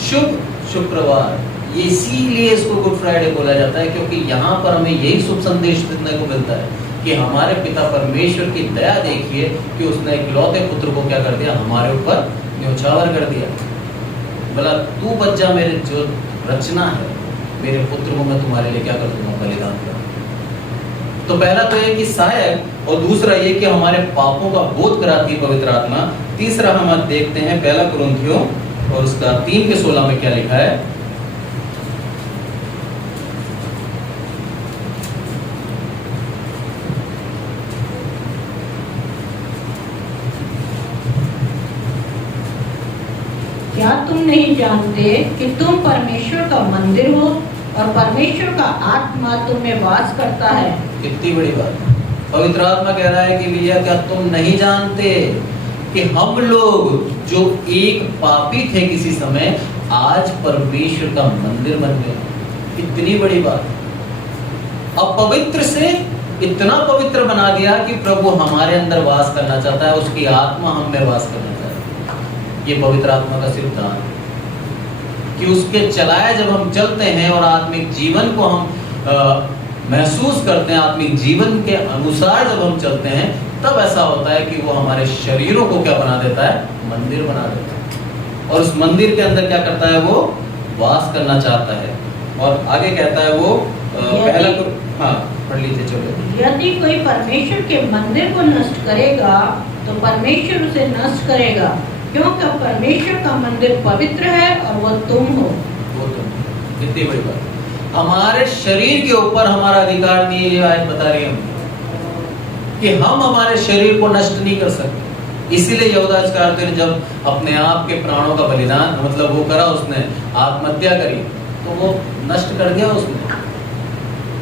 शुभ शुक्रवार। ये इसीलिए इसको गुड फ्राइडे बोला जाता है, क्योंकि यहाँ पर हमें यही शुभ संदेश देखने को मिलता है कि हमारे पिता परमेश्वर की दया देखिए कि उसने इकलौते पुत्र को क्या कर दिया, हमारे ऊपर न्योछावर कर दिया। बोला तू बच जा, मेरे जो रचना है, मेरे पुत्र को मैं तुम्हारे लिए क्या कर दूंगा, बलिदान कर। तो पहला तो ये कि सहायक, और दूसरा ये कि हमारे पापों का बोध कराती है पवित्र आत्मा। तीसरा हम आज देखते हैं पहला कुरिन्थियों और उसका 3:16 में क्या लिखा है। क्या तुम नहीं जानते कि तुम परमेश्वर का मंदिर हो और परमेश्वर का आत्मा तुम में वास करता है। कितनी बड़ी बात। पवित्र आत्मा कह रहा है कि भैया क्या तुम नहीं जानते कि हम लोग जो एक पापी थे किसी समय, आज परमेश्वर का मंदिर बन गए। कितनी बड़ी बात। अब पवित्र से इतना पवित्र बना दिया कि प्रभु हमारे अंदर वास करना चाहता है, उसकी आत्मा हम में वास करना चाहता है। ये पवित्र आत्मा का सिद्धांत कि उसके चलाए जब हम चलते हैं और आत्मिक जीवन को हम महसूस करते हैं, आत्मिक जीवन के अनुसार जब हम चलते हैं, तब ऐसा होता है कि वो हमारे शरीरों को क्या बना देता है, मंदिर बना देता है। और उस मंदिर के अंदर क्या करता है, वो वास करना चाहता है। और आगे कहता है वो पहला तो हाँ पढ़ लीजिए चलो। यदि कोई परमेश्वर के मंदिर को नष्ट करेगा तो परमेश्वर उसे नष्ट करेगा, क्योंकि परमेश्वर का मंदिर पवित्र है और वो तुम हो। वो तुम, कितनी बड़ी बात। हमारे शरीर के ऊपर हमारा अधिकार नहीं है, ये आयत बता रही है कि हम हमारे शरीर को नष्ट नहीं कर सकते। इसीलिए यहूदा इस्करियोती ने जब अपने आप के प्राणों का बलिदान मतलब वो करा, उसने आत्महत्या करी, तो वो नष्ट कर दिया, उसने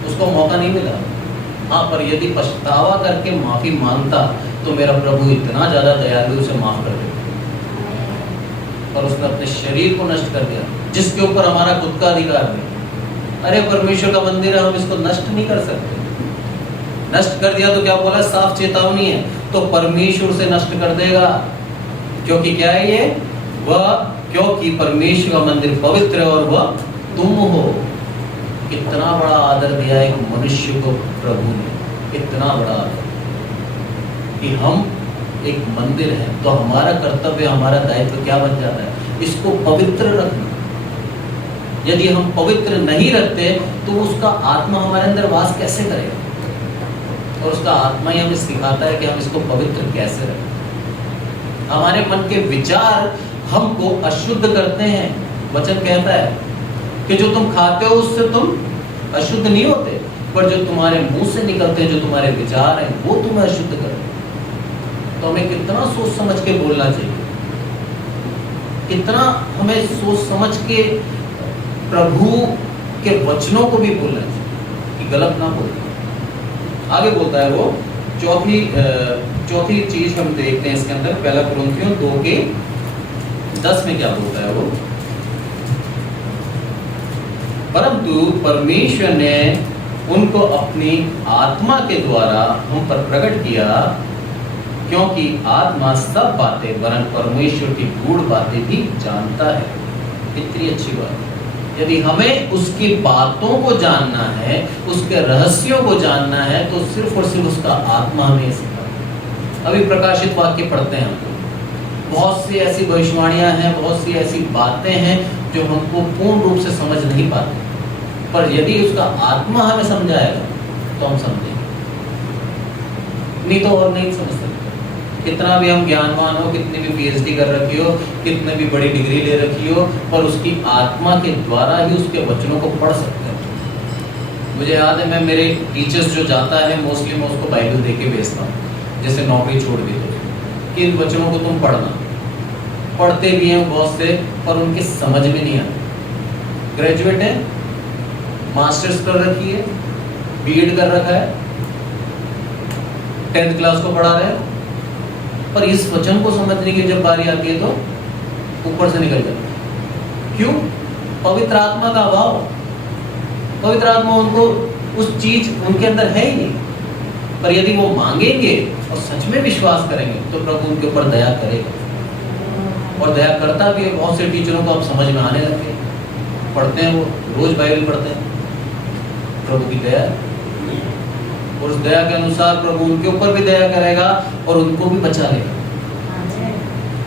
उसको मौका नहीं मिला। हाँ, पर यदि पछतावा करके माफी मांगता तो मेरा प्रभु इतना ज्यादा दयालु उसे माफ कर देता। और उसने अपने शरीर को नष्ट कर दिया जिसके ऊपर हमारा खुद का अधिकार नहीं। अरे परमेश्वर का मंदिर है, हम इसको नष्ट नहीं कर सकते। नष्ट कर दिया तो क्या बोला, साफ चेतावनी है, तो परमेश्वर से नष्ट कर देगा। क्योंकि क्या है ये, वह क्योंकि परमेश्वर का मंदिर पवित्र है और वह तुम हो। कितना बड़ा आदर दिया एक मनुष्य को प्रभु ने, इतना बड़ा आदर कि हम एक मंदिर है। तो हमारा कर्तव्य, हमारा दायित्व क्या बन जाता है, इसको पवित्र रखना। यदि हम पवित्र नहीं रखते तो उसका आत्मा हमारे अंदर वास कैसे करेगा। और उसका आत्मा ही हमें सिखाता है कि हम इसको पवित्र कैसे रखें। हमारे मन के विचार हमको अशुद्ध करते हैं। वचन कहता है कि जो तुम खाते हो उससे तुम अशुद्ध नहीं होते, पर जो तुम्हारे मुंह से निकलते हैं, जो तुम्हारे विचार हैं, वो तुम्हें अशुद्ध करते हैं। तो हमें कितना सोच समझ के बोलना चाहिए, कितना हमें सोच समझ के प्रभु के वचनों को भी बोलना चाहिए कि गलत ना बोले। आगे बोलता है वो चौथी चीज हम देखते हैं इसके अंदर, पहला कुरिन्थियों 2:10 में क्या बोलता है वो। परंतु परमेश्वर ने उनको अपनी आत्मा के द्वारा हम पर प्रकट किया, क्योंकि आत्मा सब बातें वरन परमेश्वर की गूढ़ बातें भी जानता है। कितनी अच्छी बात। यदि हमें उसकी बातों को जानना है, उसके रहस्यों को जानना है, तो सिर्फ और सिर्फ उसका आत्मा हमें सिखाता है। अभी प्रकाशित वाक्य पढ़ते हैं हम, बहुत सी ऐसी भविष्यवाणियां हैं, बहुत सी ऐसी बातें हैं जो हमको पूर्ण रूप से समझ नहीं पाते, पर यदि उसका आत्मा हमें समझाएगा तो हम समझेंगे, नहीं तो और नहीं समझ सकते। कितना भी हम ज्ञानवान हो, कितनी भी पीएचडी कर रखी हो, कितने भी बड़ी डिग्री ले रखी हो, पर उसकी आत्मा के द्वारा ही उसके वचनों को पढ़ सकते हैं। मुझे याद है, मैं मेरे टीचर्स जो जाता है मोस्टली मैं उसको बाइबल दे के भेजता हूँ, जैसे नौकरी छोड़ दी तो, कि इन वचनों को तुम पढ़ना। पढ़ते भी हैं बहुत से, पर उनकी समझ में नहीं आती। ग्रेजुएट है, मास्टर्स कर रखी है, बीएड कर रखा है, 10th क्लास को पढ़ा रहे हैं, पर इस वचन को समझने की जब बारी आती है तो ऊपर से निकल जाता है। क्यों? पवित्र आत्मा का अभाव। पवित्र आत्मा उनको उस चीज उनके अंदर है ही नहीं। पर यदि वो मांगेंगे और सच में विश्वास करेंगे तो प्रभु उनके ऊपर दया करेगा, और दया करता भी है। बहुत से टीचरों को अब समझ में आने लगे, पढ़ते हैं, वो रोज बाइबल पढ़ते हैं। प्रभु की दया, और उस दया के अनुसार प्रभु उनके ऊपर भी दया करेगा और उनको भी बचा लेगा।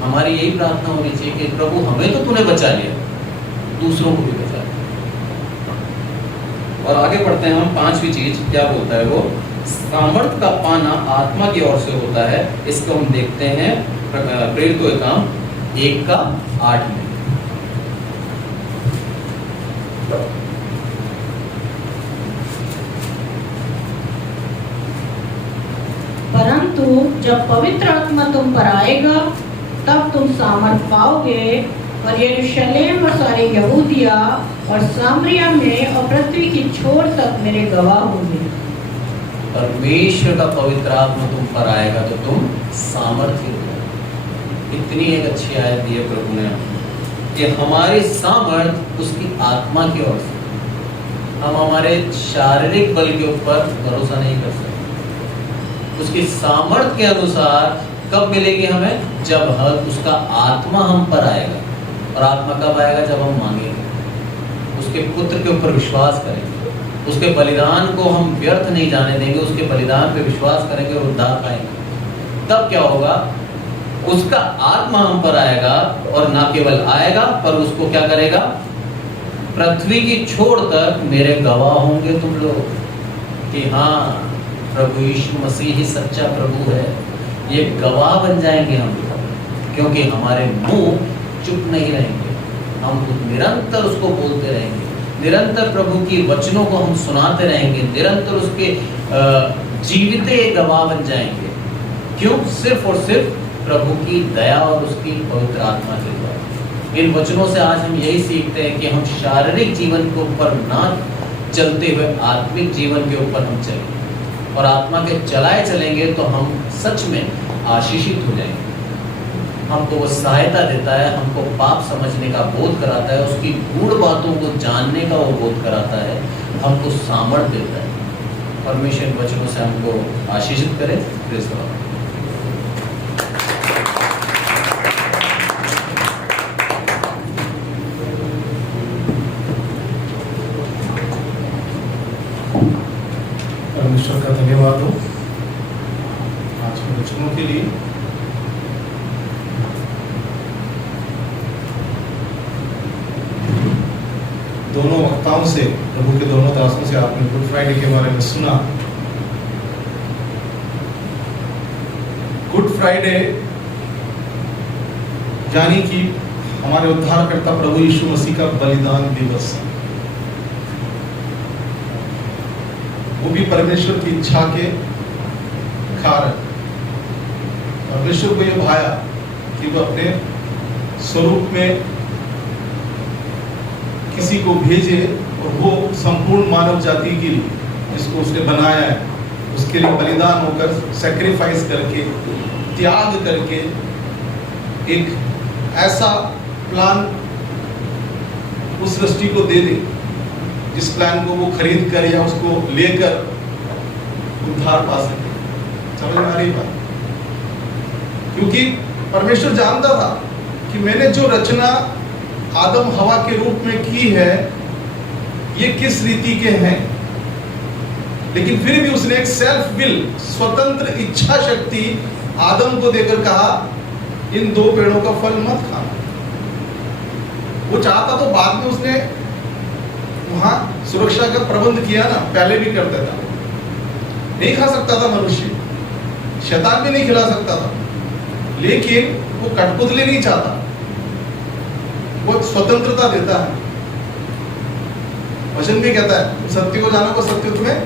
हमारी यही प्रार्थना होनी चाहिए कि प्रभु हमें तो तूने बचा लिया, दूसरों को भी बचा लिया। और आगे बढ़ते हैं हम। 5वीं चीज क्या बोलता है वो, सामर्थ का पाना आत्मा की ओर से होता है। इसको हम देखते हैं प्रेरितों के काम 1:8 में। परंतु जब पवित्र आत्मा तुम पर आएगा तब तुम सामर्थ पाओगे और यरूशलेम और सारे यहूदिया और सामरिया में और पृथ्वी की छोर तक मेरे गवाह होंगे। परमेश्वर का पवित्र आत्मा तुम पर आएगा तो तुम सामर्थ्य हो जाओगे। इतनी एक अच्छी आयत दी है प्रभु ने कि हमारी सामर्थ उसकी आत्मा की ओर से। हम हमारे शारीरिक बल के ऊपर भरोसा नहीं कर सकते। उसकी सामर्थ के अनुसार कब मिलेगी हमें, जब उसका आत्मा हम पर आएगा। और आत्मा कब आएगा, जब हम मांगेंगे, उसके पुत्र के ऊपर विश्वास करेंगे, उसके बलिदान को हम व्यर्थ नहीं जाने देंगे, उसके बलिदान पे विश्वास करेंगे और उद्धार पाएंगे। तब क्या होगा, उसका आत्मा हम पर आएगा और ना केवल आएगा पर उसको क्या करेगा, पृथ्वी की छोर तक मेरे गवाह होंगे तुम लोग कि हाँ प्रभु यीशु मसीह ही सच्चा प्रभु है। ये गवाह बन जाएंगे हम, क्योंकि हमारे मुंह चुप नहीं रहेंगे, हम निरंतर उसको बोलते रहेंगे, निरंतर प्रभु की वचनों को हम सुनाते रहेंगे, निरंतर उसके जीवित गवाह बन जाएंगे। क्यों, सिर्फ और सिर्फ प्रभु की दया और उसकी पवित्र आत्मा के द्वारा। इन वचनों से आज हम यही सीखते हैं कि हम शारीरिक जीवन के ऊपर ना चलते हुए आत्मिक जीवन के ऊपर हम चलें, और आत्मा के चलाए चलेंगे तो हम सच में आशीषित हो जाएंगे। हमको वो सहायता देता है, हमको पाप समझने का बोध कराता है, उसकी गूढ़ बातों को जानने का वो बोध कराता है, हमको सामर्थ्य देता है। परमेश्वर इन वचनों से हमको आशीषित करे। Praise the Lord. परमेश्वर का धन्यवाद हो आज के वचनों के लिए। दोनों वक्ताओं से, प्रभु के दोनों दासों से आपने गुड फ्राइडे के बारे में सुना। गुड फ्राइडे यानी कि हमारे उद्धारकर्ता प्रभु यीशु मसीह का बलिदान दिवस, वो भी परमेश्वर की इच्छा के कारण। परमेश्वर को यह भाया कि वो अपने स्वरूप में किसी को भेजे और वो संपूर्ण मानव जाति के लिए, जिसको उसने बनाया है, उसके लिए बलिदान होकर, सैक्रिफाइस करके, त्याग करके एक ऐसा प्लान उस सृष्टि को दे दे जिस प्लान को वो खरीद कर या उसको लेकर उद्धार पा सके। समझ में आ रही बात? क्योंकि परमेश्वर जानता था कि मैंने जो रचना आदम हवा के रूप में की है ये किस रीति के हैं, लेकिन फिर भी उसने एक सेल्फ विल, स्वतंत्र इच्छा शक्ति आदम को देकर कहा इन 2 पेड़ों का फल मत खाना। वो चाहता तो बाद में उसने वहां सुरक्षा का प्रबंध किया ना, पहले भी करता था। नहीं खा सकता था मनुष्य, शैतान भी नहीं खिला सकता था, लेकिन वो कठपुतली नहीं चाहता, वो स्वतंत्रता देता है। वचन भी कहता है सत्य को जानो को सत्य तुम्हें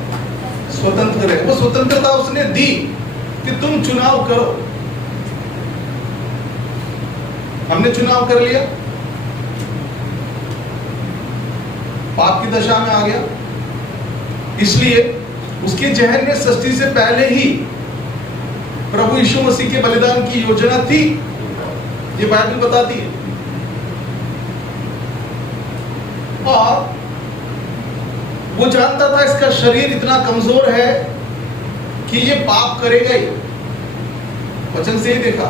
स्वतंत्र करे। वो स्वतंत्रता उसने दी कि तुम चुनाव करो। हमने चुनाव कर लिया, पाप की दशा में आ गया, इसलिए उसके जहन में सृष्टि से पहले ही प्रभु यीशु मसीह के बलिदान की योजना थी। ये बाइबल बताती है। और वो जानता था इसका शरीर इतना कमजोर है कि ये पाप करेगा ही। वचन से ही देखा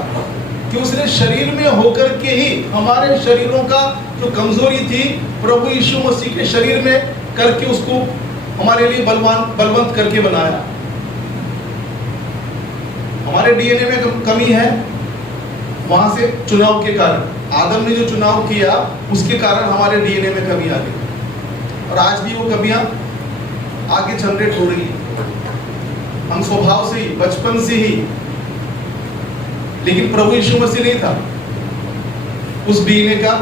कि उसने शरीर में होकर के ही हमारे शरीरों का जो कमजोरी थी प्रभु यीशु मसीह के शरीर में करके उसको हमारे लिए बलवंत करके बनाया। हमारे डीएनए में कमी है, वहां से चुनाव के कारण, आदम ने जो चुनाव किया उसके कारण हमारे डीएनए में कमी आ गई, और आज भी वो कमियां आगे जनरेट हो रही है। हम स्वभाव से ही, बचपन से ही, लेकिन प्रभु यीशु मसीह नहीं था, उस डीएनए का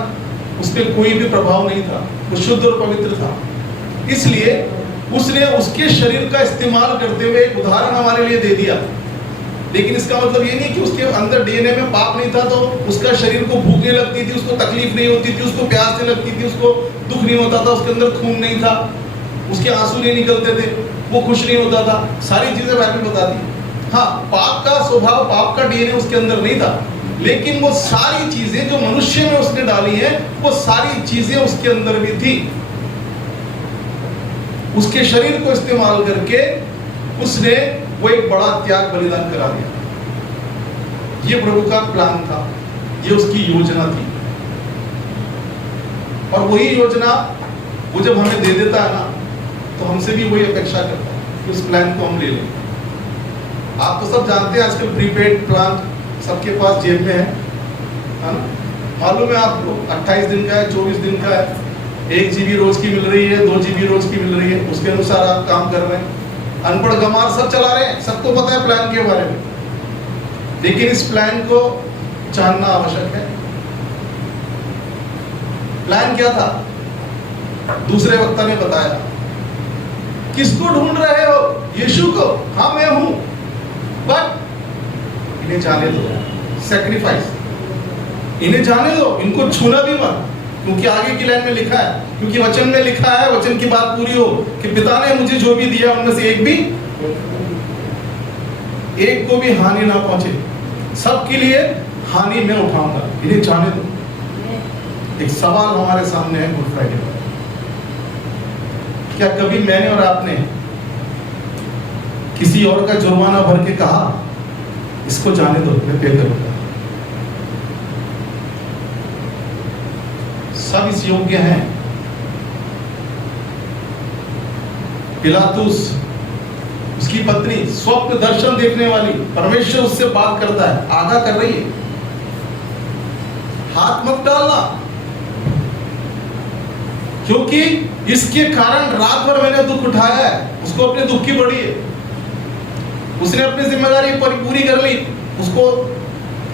उस पर कोई भी प्रभाव नहीं था, वो शुद्ध और पवित्र था। इसलिए उसने उसके शरीर का इस्तेमाल करते हुए एक उदाहरण हमारे लिए दे दिया। लेकिन इसका मतलब ये नहीं कि उसके अंदर डीएनए में पाप नहीं था तो उसका शरीर को भूख नहीं लगती थी, उसको तकलीफ नहीं होती थी, उसको प्यास नहीं लगती थी, उसको दुख नहीं होता था, उसके अंदर खून नहीं था, उसके आंसू नहीं निकलते थे, वो खुश नहीं होता था। सारी चीजें बाइबल बताती। हाँ, पाप का स्वभाव, पाप का डीएनए उसके अंदर नहीं था, लेकिन वो सारी चीजें जो मनुष्य में उसने डाली हैं, वो सारी चीजें उसके अंदर भी थी। उसके शरीर को इस्तेमाल करके उसने वो एक बड़ा त्याग बलिदान करा दिया। ये प्रभु का प्लान था, ये उसकी योजना थी। और वही योजना वो जब हमें दे देता है ना, तो हमसे भी वही अपेक्षा करता है कि उस प्लान को हम ले लें। आप तो सब जानते हैं आजकल प्रीपेड प्लान सबके पास जेब में है ना? मालूम है आपको 28 दिन का है, 24 दिन का है, 1 GB रोज की मिल रही है, 2 GB रोज की मिल रही है, उसके अनुसार आप काम कर रहे हैं। अनपढ़ गंवार सब चला रहे हैं, सबको पता है प्लान के बारे में, लेकिन इस प्लान को जानना आवश्यक है। प्लान क्या था? दूसरे वक्ता ने बताया। किसको ढूंढ रहे हो? यीशु को। हाँ, मैं हूं, बट इन्हें जाने दो, सैक्रिफाइस, इन्हें जाने दो, इनको छूना भी मत, क्योंकि आगे की लाइन में लिखा है, क्योंकि वचन में लिखा है, वचन की बात पूरी हो कि पिता ने मुझे जो भी दिया उनमें से एक को भी हानि ना पहुंचे, सबके लिए हानि मैं उठाऊंगा, इन्हें जाने दो। एक सवाल हमारे सामने है गुड फ्राइडे पर, क्या कभी मैंने और आपने किसी और का जुर्माना भर के कहा इसको जाने दो, मैं पे करूंगा? सब इस योग्य हैं। पिलातुस, उसकी पत्नी, स्वप्न दर्शन देखने वाली, परमेश्वर उससे बात करता है, आगा कर रही है, हाथ मत डालना, क्योंकि इसके कारण रात भर मैंने दुख उठाया है। उसको अपने दुख की बड़ी है, उसने अपनी जिम्मेदारी पूरी कर ली, उसको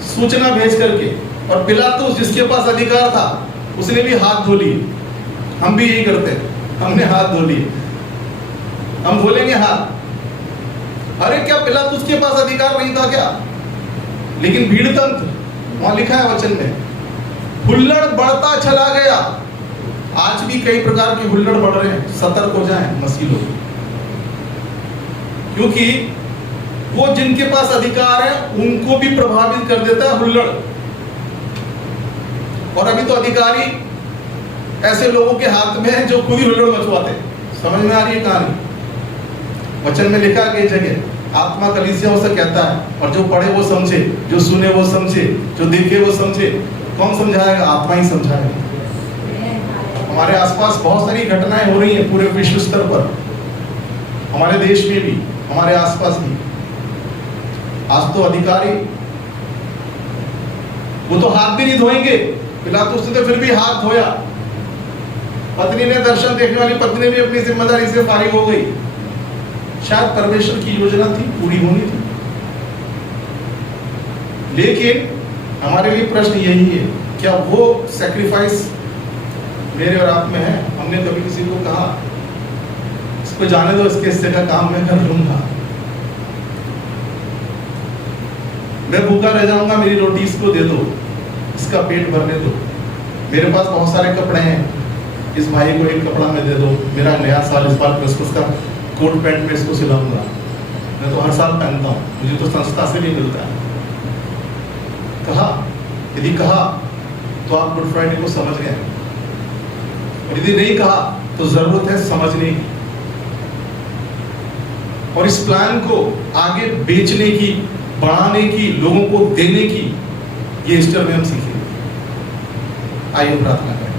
सूचना भेज करके। और पिलातुस जिसके पास अधिकार था उसने भी हाथ धो लिए। हम भी यही करते हैं, हमने हाथ धो लिए, हम धोलेंगे हाथ। अरे क्या पिलातुस के पास अधिकार नहीं था क्या? लेकिन भीड़ तंत्र, वहां लिखा है वचन में, हुल्लड़ बढ़ता चला गया। आज भी कई प्रकार के हुल्लड़ बढ़ रहे हैं, सतर्क हो जाएं मसीह लोग, क्योंकि वो जिनके पास अधिकार है उनको भी प्रभावित कर देता है हुल्लड़। और अभी तो अधिकारी ऐसे लोगों के हाथ में है जो खुद ही हुल्लड़ मचवाते। समझ में आ रही है कहानी? वचन में लिखा है कई जगह, आत्मा कलीसियाओं से कहता है, और जो पढ़े वो समझे, जो सुने वो समझे, जो देखे वो समझे। कौन समझाएगा? आत्मा ही समझाएगा। हमारे आसपास बहुत सारी घटनाएं हो रही हैं पूरे विश्व स्तर पर, हमारे देश में भी, हमारे आसपास भी। आज तो अधिकारी वो तो हाथ भी नहीं धोएंगे, पिलातुस ने तो फिर भी हाथ धोया। पत्नी ने, दर्शन देखने वाली पत्नी भी अपनी जिम्मेदारी से फारिग हो गई। शायद परमेश्वर की योजना थी, पूरी होनी थी। लेकिन हमारे लिए प्रश्न यही है, क्या वो सैक्रिफाइस मेरे और आप में है? हमने कभी किसी को कहा इसको जाने दो, इसके हिस्से का काम मैं कर लूंगा, मैं भूखा रह जाऊंगा, मेरी रोटी इसको दे दो, इसका पेट भरने दो, मेरे पास बहुत सारे कपड़े हैं, इस भाई को एक कपड़ा मैं दे दो, मेरा नया साल इस बार क्रिसमस का कोट पैंट में इसको सिलाऊंगा, मैं तो हर साल पहनता हूँ, मुझे तो संस्था से भी मिलता है। कहा, यदि कहा तो आप गुड फ्राइडे को समझ गए, और यदि नहीं कहा तो जरूरत है समझने की, और इस प्लान को आगे बेचने की, बढ़ाने की, लोगों को देने की, ये ईस्टर में हम सीखेंगे। आइए प्रार्थना करें।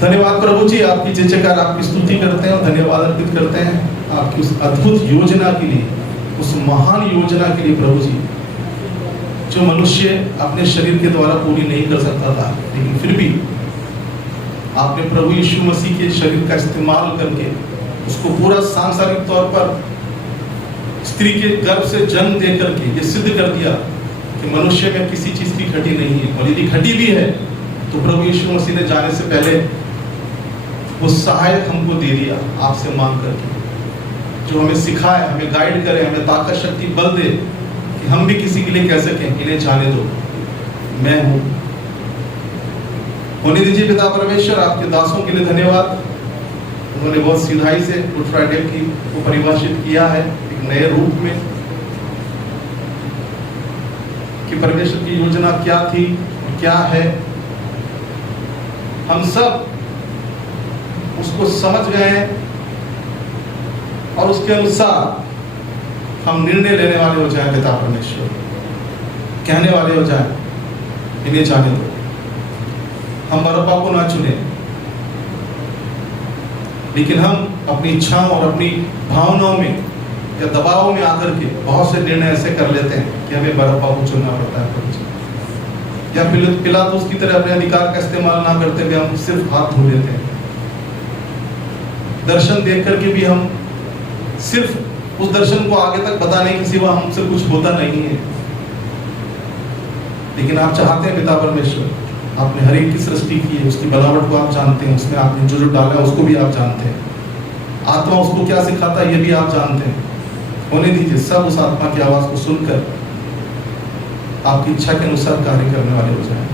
धन्यवाद प्रभु जी, आपकी जय जयकार, आपकी स्तुति करते हैं और धन्यवाद अर्पित करते हैं आपकी उस अद्भुत योजना के लिए, उस महान योजना के लिए प्रभु जी, जो मनुष्य अपने शरीर के द्वारा पूरी नहीं कर सकता था, लेकिन फिर भी आपने प्रभु यीशु मसीह के शरीर का इस्तेमाल करके उसको पूरा सांसारिक तौर पर स्त्री के गर्भ से जन्म दे करके ये सिद्ध कर दिया कि मनुष्य में किसी चीज की घटी नहीं है, और यदि घटी भी है तो प्रभु यीशु मसीह ने जाने से पहले वो सहायक हमको दे दिया आपसे मांग करके, जो हमें सिखाए, हमें गाइड करे, हमें ताकत शक्ति बल दे कि हम भी किसी के लिए कह सकें इन्हें जाने दो, मैं हूं। होने दीजिए पिता परमेश्वर, आपके दासों के लिए धन्यवाद। उन्होंने बहुत सीधाई से गुड फ्राइडे की को परिभाषित किया है एक नए रूप में कि परमेश्वर की योजना क्या थी और क्या है। हम सब उसको समझ गए हैं और उसके अनुसार हम निर्णय लेने वाले हो जाएं पिता परमेश्वर, कहने वाले हो जाएं इन्हें जाने दो। हम बरअब्बा को ना चुने, लेकिन हम अपनी इच्छाओं और अपनी भावनाओं में या दबाव में आकर के बहुत से निर्णय ऐसे कर लेते हैं कि हमें बरअब्बा को चुनना पड़ता है प्रभु जी, या पिलातुस की तरह अपने अधिकार का इस्तेमाल ना करते हुए हम सिर्फ हाथ धो लेते हैं। दर्शन देख करके भी हम सिर्फ उस दर्शन को आगे तक बताने के सिवा हमसे कुछ होता नहीं है। लेकिन आप चाहते हैं पिता परमेश्वर, आपने हर एक की सृष्टि की है, उसकी बनावट को आप जानते हैं, उसमें आपने जो जो डाला है उसको भी आप जानते हैं, आत्मा उसको क्या सिखाता है ये भी आप जानते हैं। होने दीजिए सब उस आत्मा की आवाज को सुनकर आपकी इच्छा के अनुसार कार्य करने वाले हो जाए।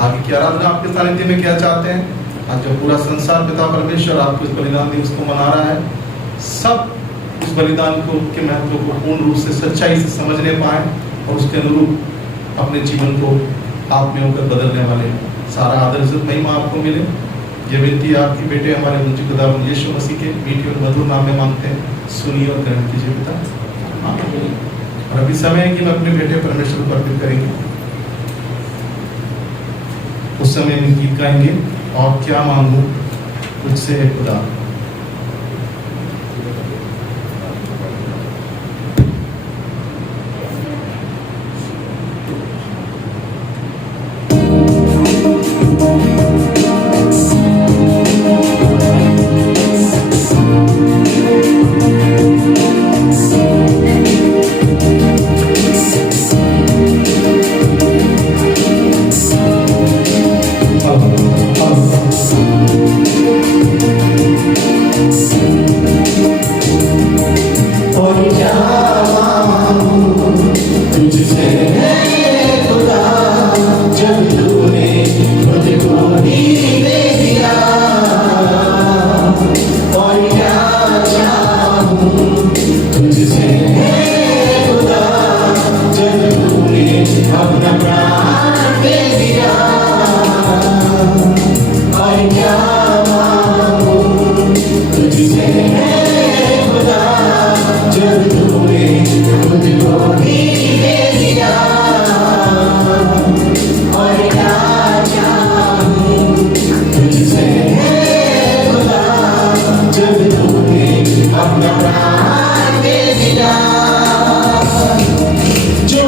आगे की आराधना आपके सानिध्य में क्या चाहते हैं, आज जब पूरा संसार पिता परमेश्वर आपको इस बलिदान दिवस को मना रहा है, सब उस बलिदान को के महत्व को पूर्ण रूप से सच्चाई से समझने पाए और उसके अनुरूप अपने जीवन को आप में होकर बदलने वाले हैं। सारा आदर इज्जत महिमा आपको मिले, ये विनती आपकी बेटे हमारे मुंजी खुदा यीशु मसीह के मीठे और मधुर नाम में मांगते हैं, सुनिए और ग्रहण कीजिए पिता। और अभी समय है कि हम अपने बेटे परमेश्वर को अर्पित करेंगे। उस समय में गीत गाएंगे, और क्या मांगू तुझसे है खुदा। जो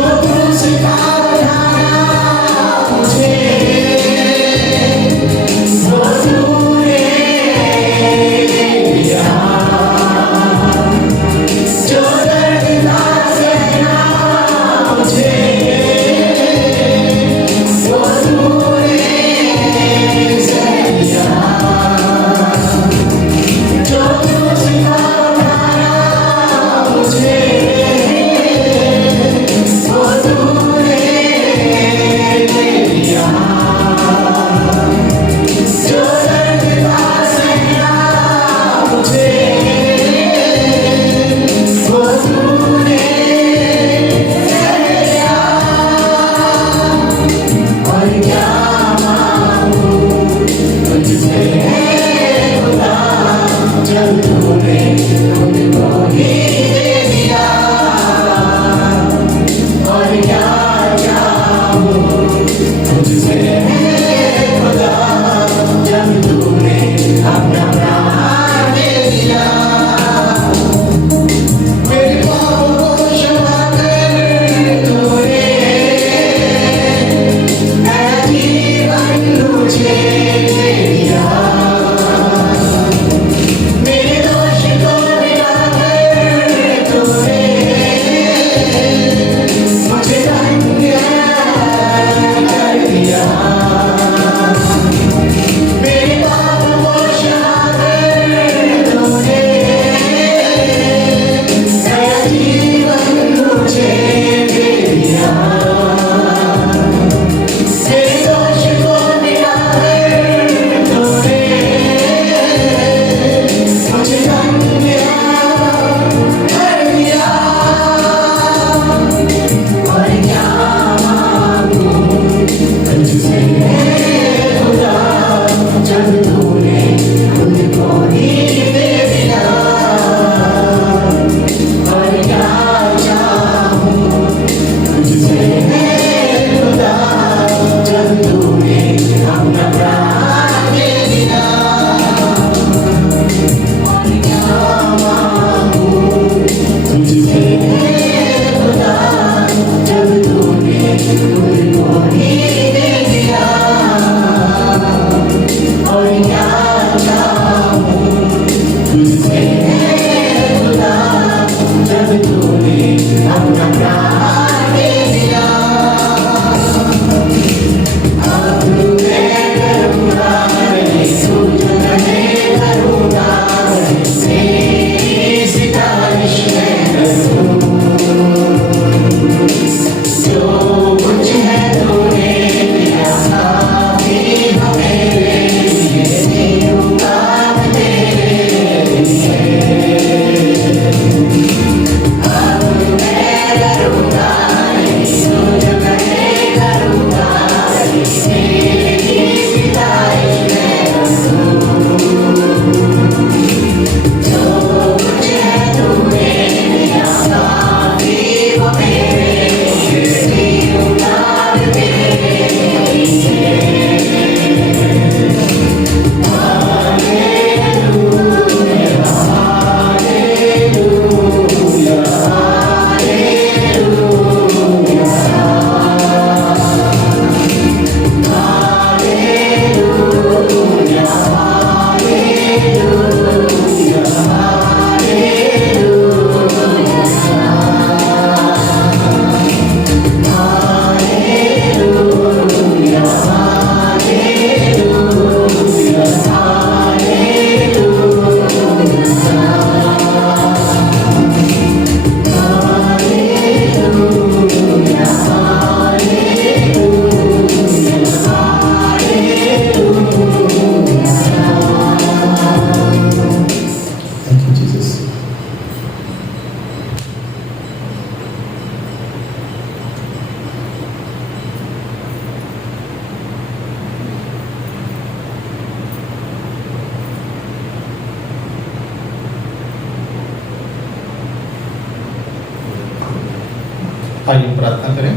प्रार्थना करें।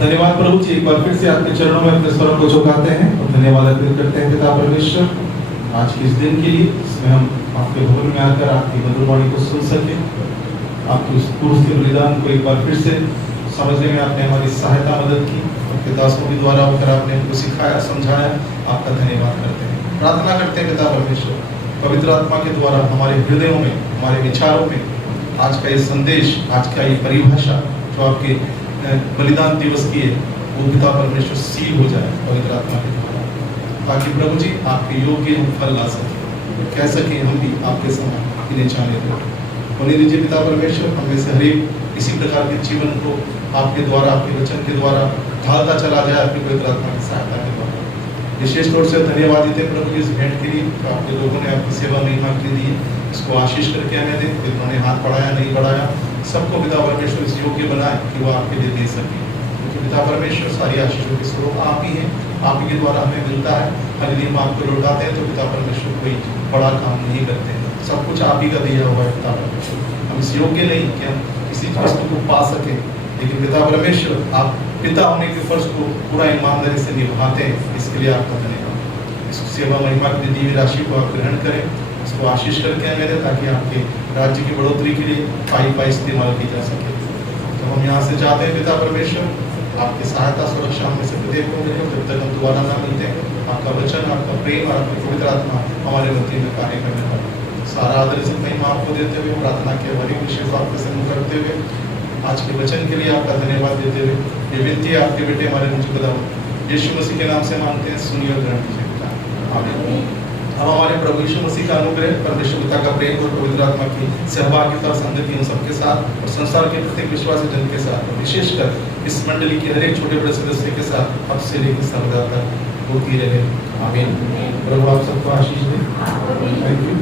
धन्यवाद प्रभु जी, एक बार फिर से आपके चरणों में अपने स्वरों को झुकाते हैं और धन्यवाद अर्पित करते हैं पिता परमेश्वर आज के इस दिन के लिए, जिसमें हम आपके भवन में आकर आपकी मधुर वाणी को सुन सके। आपके उस क्रूस के बलिदान को एक बार फिर से समझने में आपने हमारी सहायता मदद की, आपके दासों के द्वारा होकर आपने हमको सिखाया, समझाया। आपका धन्यवाद करते हैं, प्रार्थना करते हैं पिता परमेश्वर, पवित्र आत्मा के द्वारा हमारे हृदयों में, हमारे विचारों में आज का ये संदेश, आज का ये परिभाषा जो आपके बलिदान दिवस की है, वो पिता परमेश्वर सील हो जाए पवित्र आत्मा के द्वारा, ताकि प्रभु जी आपके योग्य हम फल ला सके, कह सके हम भी आपके समान इन्हें चाहने दो। होने दीजिए पिता परमेश्वर, हमें से हर एक इसी प्रकार के जीवन को आपके द्वारा, आपके वचन के द्वारा ढालता चला जाए आपकी पवित्र आत्मा की सहायता के द्वारा। विशेष तौर से धन्यवाद देते हैं प्रभु जी इस भेंट के लिए, तो आपके लोगों ने आपकी सेवा महिमा के लिए दी है, इसको आशीष करके हमें दे। उन्होंने हाथ बढ़ाया नहीं बढ़ाया, सबको पिता परमेश्वर इस योग्य बनाए कि वो आपके लिए दे सके, क्योंकि पिता परमेश्वर सारी आशीषों के स्रोत आप ही हैं, आप ही के द्वारा हमें मिलता है। हर दिन हम आपको लौटाते हैं तो पिता परमेश्वर कोई बड़ा काम नहीं करते हैं, सब कुछ आप ही का दिया हुआ है पिता परमेश्वर। हम इस योग्य नहीं कि हम किसी वस्तु को पा सके, लेकिन पिता परमेश्वर आप पिता होने के फर्ज को पूरा ईमानदारी से निभाते हैं, इसके लिए आपका धन्यवाद। इस सेवा महिमा की दी हुई राशि को आप ग्रहण करें, इसको आशीष करके हमें दें, ताकि आपके राज्य की बढ़ोतरी के लिए पाई इस्तेमाल की जा सके। तो हम यहाँ से जाते हैं पिता परमेश्वर, आपकी सहायता सुरक्षा में से प्रत्येक को मिले, जब तक हम दोबारा ना मिलते हैं आपका वचन, आपका प्रेम और आपकी पवित्र आत्मा हमारे मध्य में कार्य करने वाला। सारा आदर इज्जत महिमा आपको देते हुए, प्रार्थना के हर एक विषय को आपके सम्मुख करते हुए, आज के वचन के लिए आपका धन्यवाद देते हुए, ये विनती आपके बेटे हमारे मुझे बता यीशु मसीह के नाम से मांगते हैं, सुनिए और ग्रहण कीजिए पिता, आमीन। हम हमारे प्रभु यीशु मसीह का अनुग्रह, परमेश्वर पिता का प्रेम और पवित्र आत्मा की सहभागिता और संगति हम सबके साथ और संसार के प्रत्येक विश्वासी जन के साथ, विशेषकर इस मंडली के हर एक छोटे बड़े सदस्य के साथ अब से लेकर सर्वदा तक होती रहे, आमीन। प्रभु आप सबको आशीष दे। Thank you.